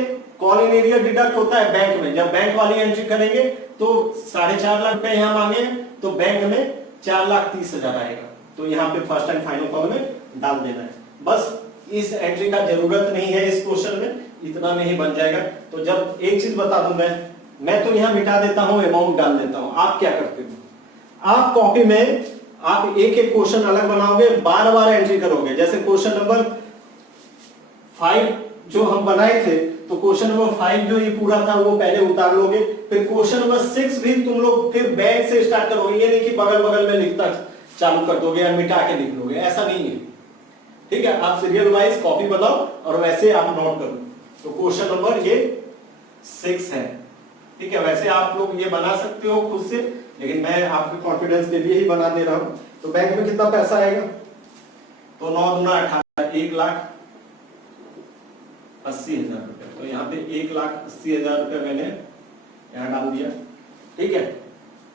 कॉल इन एरियर डिडक्ट होता है? बैंक में। जब बैंक वाली एंट्री करेंगे तो 4.5 लाख रुपए यहां मांगे, तो बैंक में 4,30,000 आएगा। तो यहाँ पे फर्स्ट एंड फाइनल कॉल में डाल देना है। बस इस एंट्री का जरूरत नहीं है इस क्वेश्चन में, इतना में ही बन जाएगा। तो जब एक चीज बता दूं मैं तो यहां मिटा देता हूं, अमाउंट डाल देता हूं। आप क्या करते हो? आप कॉपी में आप एक एक क्वेश्चन अलग बनाओगे, बार बार एंट्री करोगे। जैसे क्वेश्चन नंबर 5 जो हम बनाए थे, तो क्वेश्चन नंबर 5 जो ये पूरा था वो पहले उतार लोगे, फिर क्वेश्चन नंबर 6 भी तुम लोग फिर बैक से स्टार्ट करोगे। ये नहीं कि बगल बगल में लिखता चालू कर दोगे या मिटा के लिख लोगे, ऐसा नहीं है। ठीक है, आप सीरियल वाइज कॉपी बनाओ और वैसे आप नोट करो। तो क्वेश्चन नंबर ये 6 है। ठीक है, वैसे आप लोग ये बना सकते हो खुद से, लेकिन मैं आपके कॉन्फिडेंस के लिए ही बना दे रहा हूं। तो बैंक में कितना पैसा आएगा? तो 9 दूना 18, 1,80,000 रुपए। तो यहाँ पे 1,80,000 रुपए मैंने यहाँ डाल दिया। ठीक है,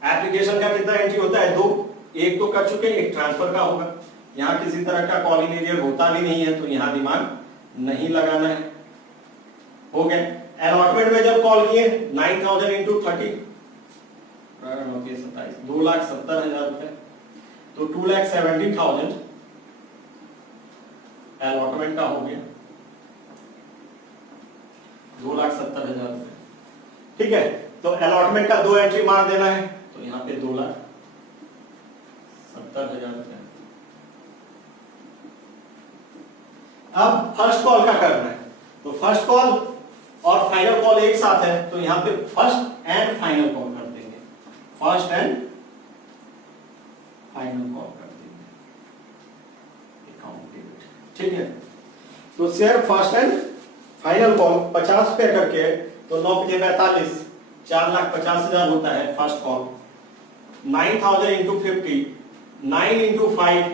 एप्लीकेशन का कितना एंट्री होता है? 2। एक तो कर चुके, एक ट्रांसफर का होगा। यहाँ किसी तरह का कॉल इन एरियर होता भी नहीं है, तो यहाँ दिमाग नहीं लगाना है। हो गया। अलॉटमेंट में जब कॉल किए 9,000 इंटू 30, 2,70,000 रुपए। तो 2,70,000 अलॉटमेंट का हो गया, 2,70,000 रुपए। ठीक है, तो अलॉटमेंट का 2 एंट्री मार देना है, तो यहाँ पे 2,70,000 रुपए। अब फर्स्ट कॉल का करना है, तो फर्स्ट कॉल और फाइनल कॉल एक साथ है, तो यहां पे फर्स्ट एंड फाइनल कॉल कर देंगे। फर्स्ट एंड फाइनल कॉल कर देंगे, अकाउंट डेबिट। ठीक है, तो share first and final call 50 पे करके, तो 9×45 4,50,000 होता है फर्स्ट कॉल। 9,000 इंटू 50, 9 इंटू 5,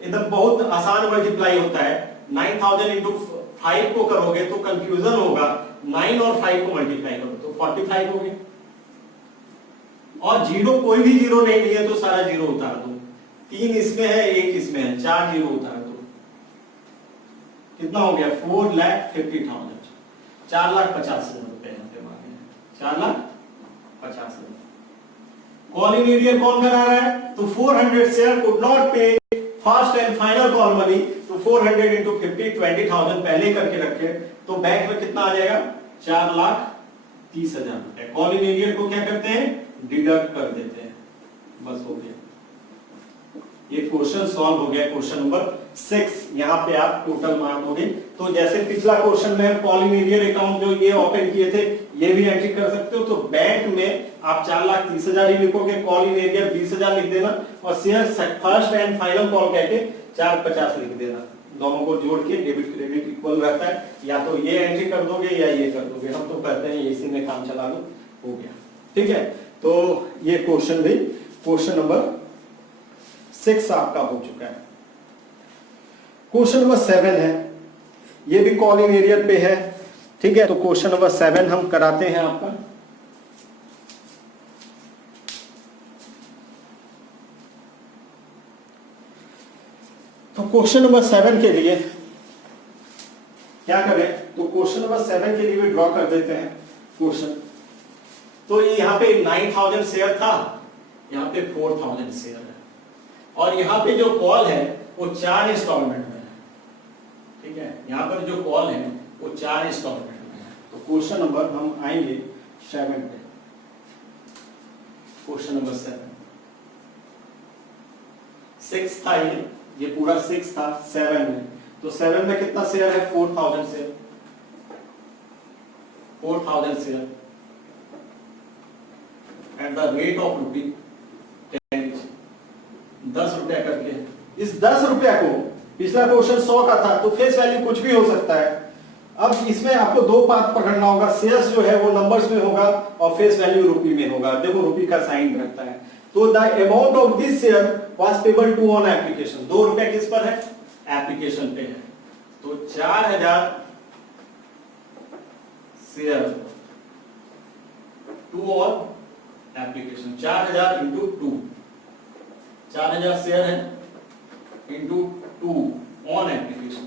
एकदम बहुत आसान मल्टीप्लाई होता है। 9,000 इंटू 5 को करोगे तो कंफ्यूजन होगा, 9 और 5 को मल्टीप्लाई करो तो 45 हो गया। और जीरो, कोई भी जीरो नहीं लिए तो सारा जीरो उतार दो। 3 इसमें है, 1 इसमें है, 4 जीरो उतार दो। कितना हो गया? 4,50,000, 4,50,000 रुपए यहाँ पे मांगे, 4,50,000। कॉल इन एरियर कौन करा रहा है? तो 400 शेयर कुड नॉट पे first and final call money, तो 400 इंटू 50, 20,000 पहले करके रखे, तो बैंक में कितना आ जाएगा? 4,30,000 रुपए। कॉल इन एरियर को क्या करते हैं? डिडक्ट कर देते हैं। बस हो गया, ये क्वेश्चन सॉल्व हो गया। क्वेश्चन नंबर 6 यहाँ पे आप टोटल मार दोगे। तो जैसे पिछला क्वेश्चन में कॉल इन एरियर अकाउंट जो ये ओपन किए थे, ये भी एंट्री कर सकते हो। तो बैंक में आप 4,30,000 ही लिखोगे, कॉल इन एरियर 20,000 लिख देना, और share first and final call कहके 4,50 लिख देना। दोनों को जोड़ के डेबिट क्रेडिट इक्वल रहता है, या तो ये एंट्री कर दोगे या ये कर दोगे। हम तो कहते हैं इसी में काम चला लो, हो गया। ठीक है, तो ये क्वेश्चन भी क्वेश्चन नंबर 6 आपका हो चुका है। क्वेश्चन नंबर 7 है, ये भी कॉल इन एरियर पे है। ठीक है, तो क्वेश्चन नंबर 7 हम कराते हैं आपका। तो क्वेश्चन नंबर 7 के लिए क्या करें? तो क्वेश्चन नंबर 7 के लिए भी ड्रॉ कर देते हैं क्वेश्चन। तो ये यहाँ पे 9,000 शेयर था, यहाँ पे 4,000 शेयर है, और यहाँ पे जो कॉल है वो 4 इंस्टॉलमेंट में है। ठीक है, यहाँ पर जो कॉल है वो 4 इंस्टॉलमेंट में है। तो क्वेश्चन नंबर हम आएंगे 7 पे। क्वेश्चन नंबर 6 था, ये पूरा 6 था 7 में। तो 7 में कितना शेयर है? 4000 share, 4000 share at the rate of ₹10, 10 रुपया करके। इस 10 रुपया को, पिछला क्वेश्चन 100 का था, तो फेस वैल्यू कुछ भी हो सकता है। अब इसमें आपको दो बात पकड़ना होगा, शेयर्स जो है वो नंबर्स में होगा और फेस वैल्यू रुपी में होगा। देखो रुपी का साइन रहता है। तो the amount of this share was payable two on application. 2 रुपया किस पर है? एप्लीकेशन पे है। तो 4000 share two on application, 4000 into 2, 4000 share है इंटू 2 ऑन एप्लीकेशन।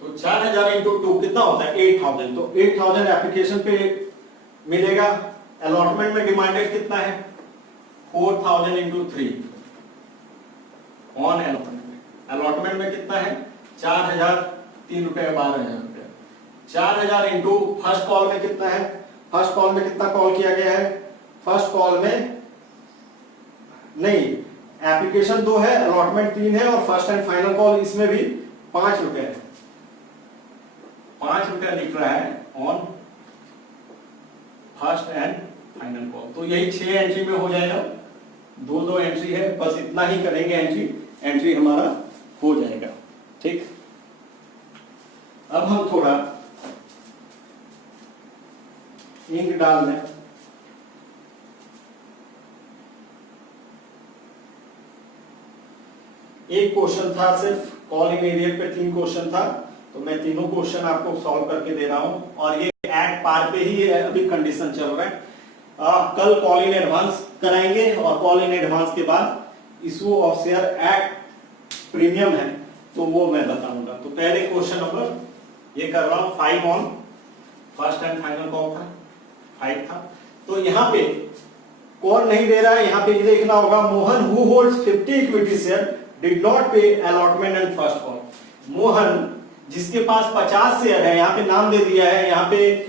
तो 4000 इंटू 2 कितना होता है? 8000। तो 8000 एप्लीकेशन पे मिलेगा। अलॉटमेंट में डिमांडेड कितना है? 4000 इंटू 3 ऑन अलॉटमेंट। अलॉटमेंट में कितना है? 4000, 3 रुपए 12000 रुपए। 4000 इंटू फर्स्ट कॉल में कितना है? फर्स्ट कॉल में कितना कॉल किया गया है? फर्स्ट कॉल में नहीं, एप्लीकेशन 2 है, अलॉटमेंट 3 है और फर्स्ट एंड फाइनल कॉल इसमें भी 5 रुपए है। 5 रुपया लिख रहा है on first and final call. तो यही 6 एंट्री में हो जाएगा। 2 एंट्री है, बस इतना ही करेंगे, एंट्री हमारा हो जाएगा। ठीक, अब हम थोड़ा इंक डाल दें। एक क्वेश्चन था सिर्फ कॉल इन एरियर पे, 3 क्वेश्चन था, तो मैं तीनों क्वेश्चन आपको सॉल्व करके दे रहा हूं। और ये एट पार पे ही अभी कंडीशन चल रहा है। कल कॉल इन एडवांस कराएंगे और कॉल इन एडवांस के बाद issue of share at premium है, तो वो मैं बताऊंगा। तो पहले क्वेश्चन नंबर ये कर रहा हूं, 5 on first and final call था, 5 था। तो यहाँ पे कौन नहीं दे रहा है? यहाँ पे ये देखना होगा, Mohan who holds 50 equity share did not pay allotment and first call. Mohan जिसके पास 50 शेयर है, यहाँ पे नाम दे दिया है। यहाँ पे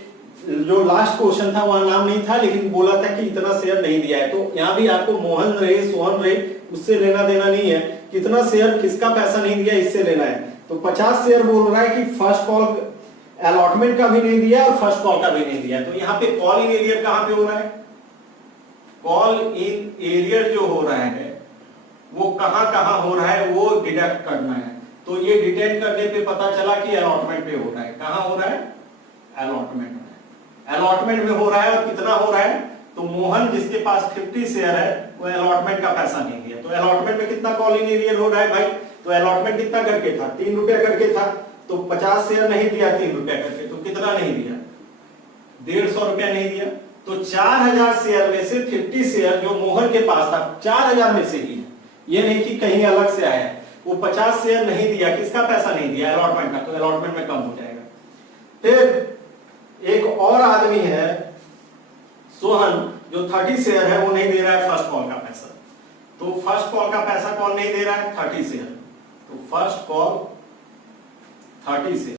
जो लास्ट क्वेश्चन था वहां नाम नहीं था, लेकिन बोला था कि इतना शेयर नहीं दिया है। तो यहाँ भी आपको मोहन रहे सोहन रहे उससे लेना देना नहीं है, कितना शेयर किसका पैसा नहीं दिया इससे लेना है। तो 50 शेयर बोल रहा है कि फर्स्ट कॉल अलॉटमेंट का भी नहीं दिया और फर्स्ट कॉल का भी नहीं दिया। तो यहाँ पे कॉल इन एरियर कहां पे हो रहा है? कॉल इन एरियर जो हो रहा है वो कहां हो रहा है, वो डिडक्ट करना है। तो ये डिटेक्ट करने पे पता चला कि अलॉटमेंट पे हो रहा है। कहां हो रहा है? अलॉटमेंट में। अलॉटमेंट में हो रहा है और कितना हो रहा है? तो मोहन जिसके पास 50 शेयर है वो अलॉटमेंट का पैसा नहीं दिया। तो अलॉटमेंट में कितना कॉल इन एरियर हो रहा है भाई? तो अलॉटमेंट कितना करके था? 3 रुपया करके था। तो 50 शेयर नहीं दिया 3 रुपया करके, तो कितना नहीं दिया? 150 रुपया नहीं दिया। तो 4000 शेयर में से 50 शेयर जो मोहन के पास था 4000 में से ही, ये नहीं कि कहीं अलग से आया, वो 50 शेयर नहीं दिया। किसका पैसा नहीं दिया? अलॉटमेंट का। तो अलॉटमेंट में कम हो जाएगा। फिर एक और आदमी है सोहन, जो 30 शेयर है, वो नहीं दे रहा है फर्स्ट कॉल का पैसा। तो फर्स्ट कॉल का पैसा कौन नहीं दे रहा है? 30 शेयर। तो फर्स्ट कॉल 30 शेयर,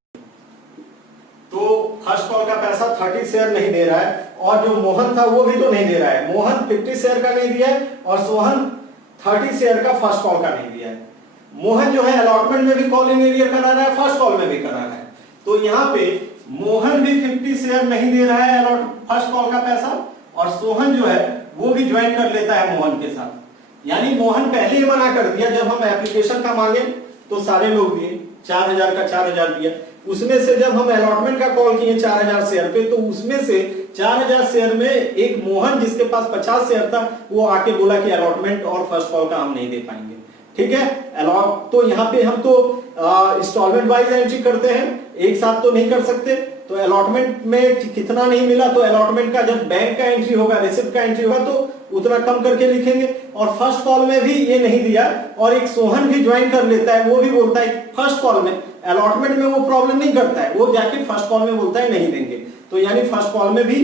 तो फर्स्ट कॉल का पैसा 30 शेयर नहीं दे रहा है। और जो मोहन था वो भी तो नहीं दे रहा है। मोहन 50 शेयर का नहीं दिया है और सोहन 30 शेयर का फर्स्ट कॉल का नहीं दिया है। मोहन जो है अलॉटमेंट में भी कॉल इन एरियर करा रहा है, फर्स्ट कॉल में भी करा रहा है। तो यहाँ पे मोहन भी 50 शेयर नहीं दे रहा है फर्स्ट कॉल का पैसा, और सोहन जो है वो भी ज्वाइन कर लेता है मोहन के साथ। यानी मोहन पहले ही मना कर दिया, जब हम एप्लीकेशन का मांगे तो सारे लोग दिए, 4000 का 4000 दिया। उसमें से जब हम अलॉटमेंट का कॉल किए 4000 शेयर पे, तो उसमें से 4000 शेयर में एक मोहन जिसके पास 50 शेयर था वो आके बोला कि अलॉटमेंट और फर्स्ट कॉल का हम नहीं दे पाएंगे। ठीक है, अलॉट तो यहाँ पे हम तो इंस्टॉलमेंट वाइज एंट्री करते हैं, एक साथ तो नहीं कर सकते। तो अलॉटमेंट में कितना नहीं मिला, तो अलॉटमेंट का जब बैंक का एंट्री होगा, रिसिप्ट का एंट्री होगा, तो उतना कम करके लिखेंगे। और फर्स्ट कॉल में भी ये नहीं दिया, और एक सोहन भी ज्वाइन कर लेता है, वो भी बोलता है फर्स्ट कॉल में, अलॉटमेंट में वो प्रॉब्लम नहीं करता है, वो जाके फर्स्ट कॉल में बोलता है नहीं देंगे। तो यानी फर्स्ट कॉल में भी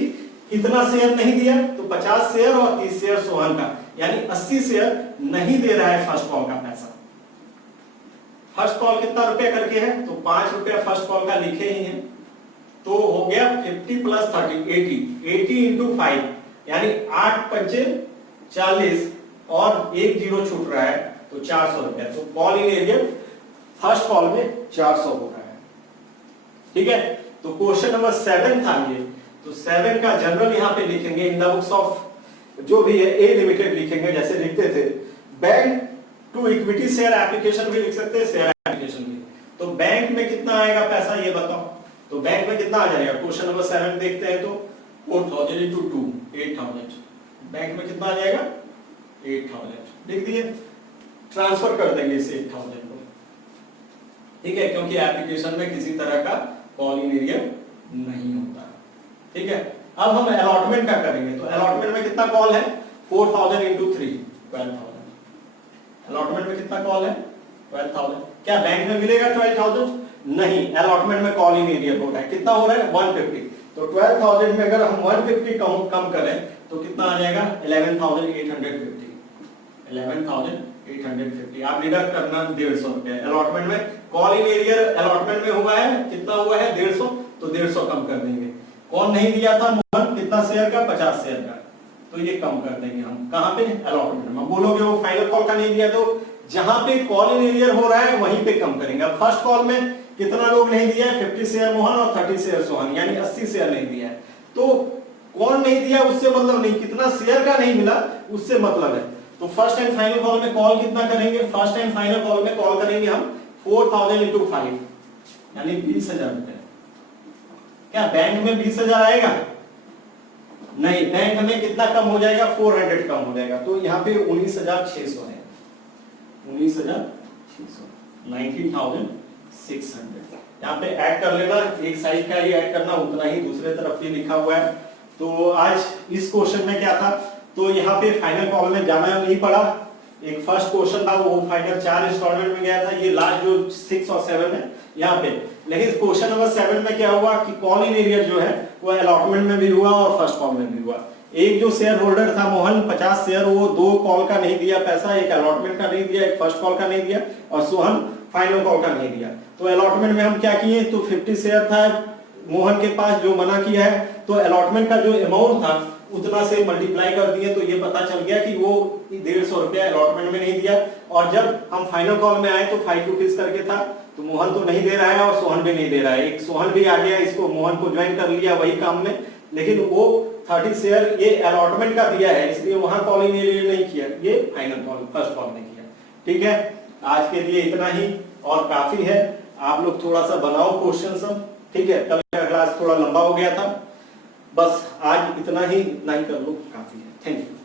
इतना शेयर नहीं दिया, तो 50 शेयर और 30 शेयर सोहन का, यानी 80 शेयर नहीं दे रहा है फर्स्ट कॉल का पैसा। फर्स्ट कॉल कितना रुपया करके है, तो 5 रुपया फर्स्ट कॉल का लिखे ही है, तो हो गया 50 प्लस 30 80 इंटू 5 यानी 8 पंचे 40 और एक जीरो छूट रहा है तो 400 रुपया। तो कॉल इन एरिया फर्स्ट कॉल में 400 हो रहा है। ठीक है, तो क्वेश्चन नंबर 7 था ये, तो 7 का जनरल यहाँ पे लिखेंगे इन द बुक्स ऑफ जो भी है ए लिमिटेड लिखेंगे, जैसे लिखते थे bank to equity share application भी लिख सकते हैं, शेयर एप्लीकेशन भी। तो बैंक में कितना आएगा पैसा ये बताओ, तो बैंक में कितना आ जाएगा, क्वेश्चन नंबर 7 देखते हैं तो 4000 इंटू 2 8000, बैंक में कितना आ जाएगा 8000 लिख दिए, ट्रांसफर कर देंगे इसे 8000 को। ठीक है, क्योंकि एप्लीकेशन में किसी तरह का कॉल इन एरिया नहीं होता। ठीक है, अब हम अलॉटमेंट का करेंगे, तो अलॉटमेंट में कितना कॉल है 4000 इंटू 3 12,000। अलॉटमेंट में कितना कॉल है 12,000। क्या बैंक में मिलेगा 12,000? नहीं, अलॉटमेंट में कॉल इन एरिया हो रहा है, कितना हो रहा है 150। तो 12,000 में अगर हम 150 कम करें तो कितना आ जाएगा 11,850। 11,850 आप डिडक्ट करना 150 रुपया। अलॉटमेंट में कॉल इन एरिया अलॉटमेंट में हुआ है, कितना हुआ है 150, तो 150 कम कर देंगे। कौन नहीं दिया था मोहन, कितना शेयर का 50 शेयर का, तो ये कम कर देंगे हम कहां पे अलॉटमेंट में। बोलोगे वो फाइनल कॉल का नहीं दिया, तो जहां पे कॉल इन एरियर हो रहा है वहीं पे कम करेंगे। अब फर्स्ट कॉल में कितना लोग नहीं दिया है 50 शेयर मोहन और 30 शेयर सोहन, यानी 80 शेयर नहीं दिया है। तो कौन नहीं दिया उससे मतलब नहीं, कितना शेयर का नहीं मिला उससे मतलब है। तो फर्स्ट एंड फाइनल कॉल में कॉल कितना करेंगे, फर्स्ट एंड फाइनल कॉल में कॉल करेंगे हम 4000 इंटू 5 यानी 20,000 रुपए। क्या बैंक में 20,000 आएगा? नहीं, बैंक में कितना कम हो जाएगा 400 कम हो जाएगा, तो यहाँ पे 19,600 है, 19,600 19,600। यहाँ पे ऐड कर लेना, एक साइड का ही ऐड करना उतना ही, दूसरे तरफ भी लिखा हुआ है। तो आज इस क्वेश्चन में क्या था, तो यहाँ पे फाइनल कॉल में जाना नहीं पड़ा। एक फर्स्ट क्वेश्चन था वो फाइनल 4 इंस्टॉलमेंट में गया था, ये लास्ट जो 6 और 7 है यहाँ पे। लेकिन क्वेश्चन नंबर 7 में क्या हुआ कि कॉल इन एरिया जो है वो अलॉटमेंट में भी हुआ और फर्स्ट कॉल में भी हुआ। एक जो शेयर होल्डर था मोहन 50 शेयर, वो 2 कॉल का नहीं दिया पैसा, एक अलॉटमेंट का नहीं दिया, एक फर्स्ट कॉल का नहीं दिया, और सोहन फाइनल कॉल का नहीं दिया। तो अलॉटमेंट में हम क्या किए, तो 50 शेयर था मोहन के पास जो मना किया है, तो अलॉटमेंट का जो अमाउंट था उतना से मल्टीप्लाई कर दिए, तो ये पता चल गया कि वो 150 रुपया अलॉटमेंट में नहीं दिया। और जब हम फाइनल कॉल में आए तो 5 रुपीज करके था, तो मोहन तो नहीं दे रहा है और सोहन भी नहीं दे रहा है। एक सोहन भी आ गया, इसको मोहन को ज्वाइन कर लिया वही काम में, लेकिन वो 30 शेयर ये अलॉटमेंट का दिया है, इसलिए वहां कॉल इन एरिया नहीं किया, ये फाइनल कॉल फर्स्ट कॉल ने किया। ठीक है, आज के लिए इतना ही और काफी है। आप लोग थोड़ा सा बनाओ क्वेश्चन सब, ठीक है। कल का क्लास थोड़ा लंबा हो गया था, बस आज इतना ही कर लो, काफी है। Thank you.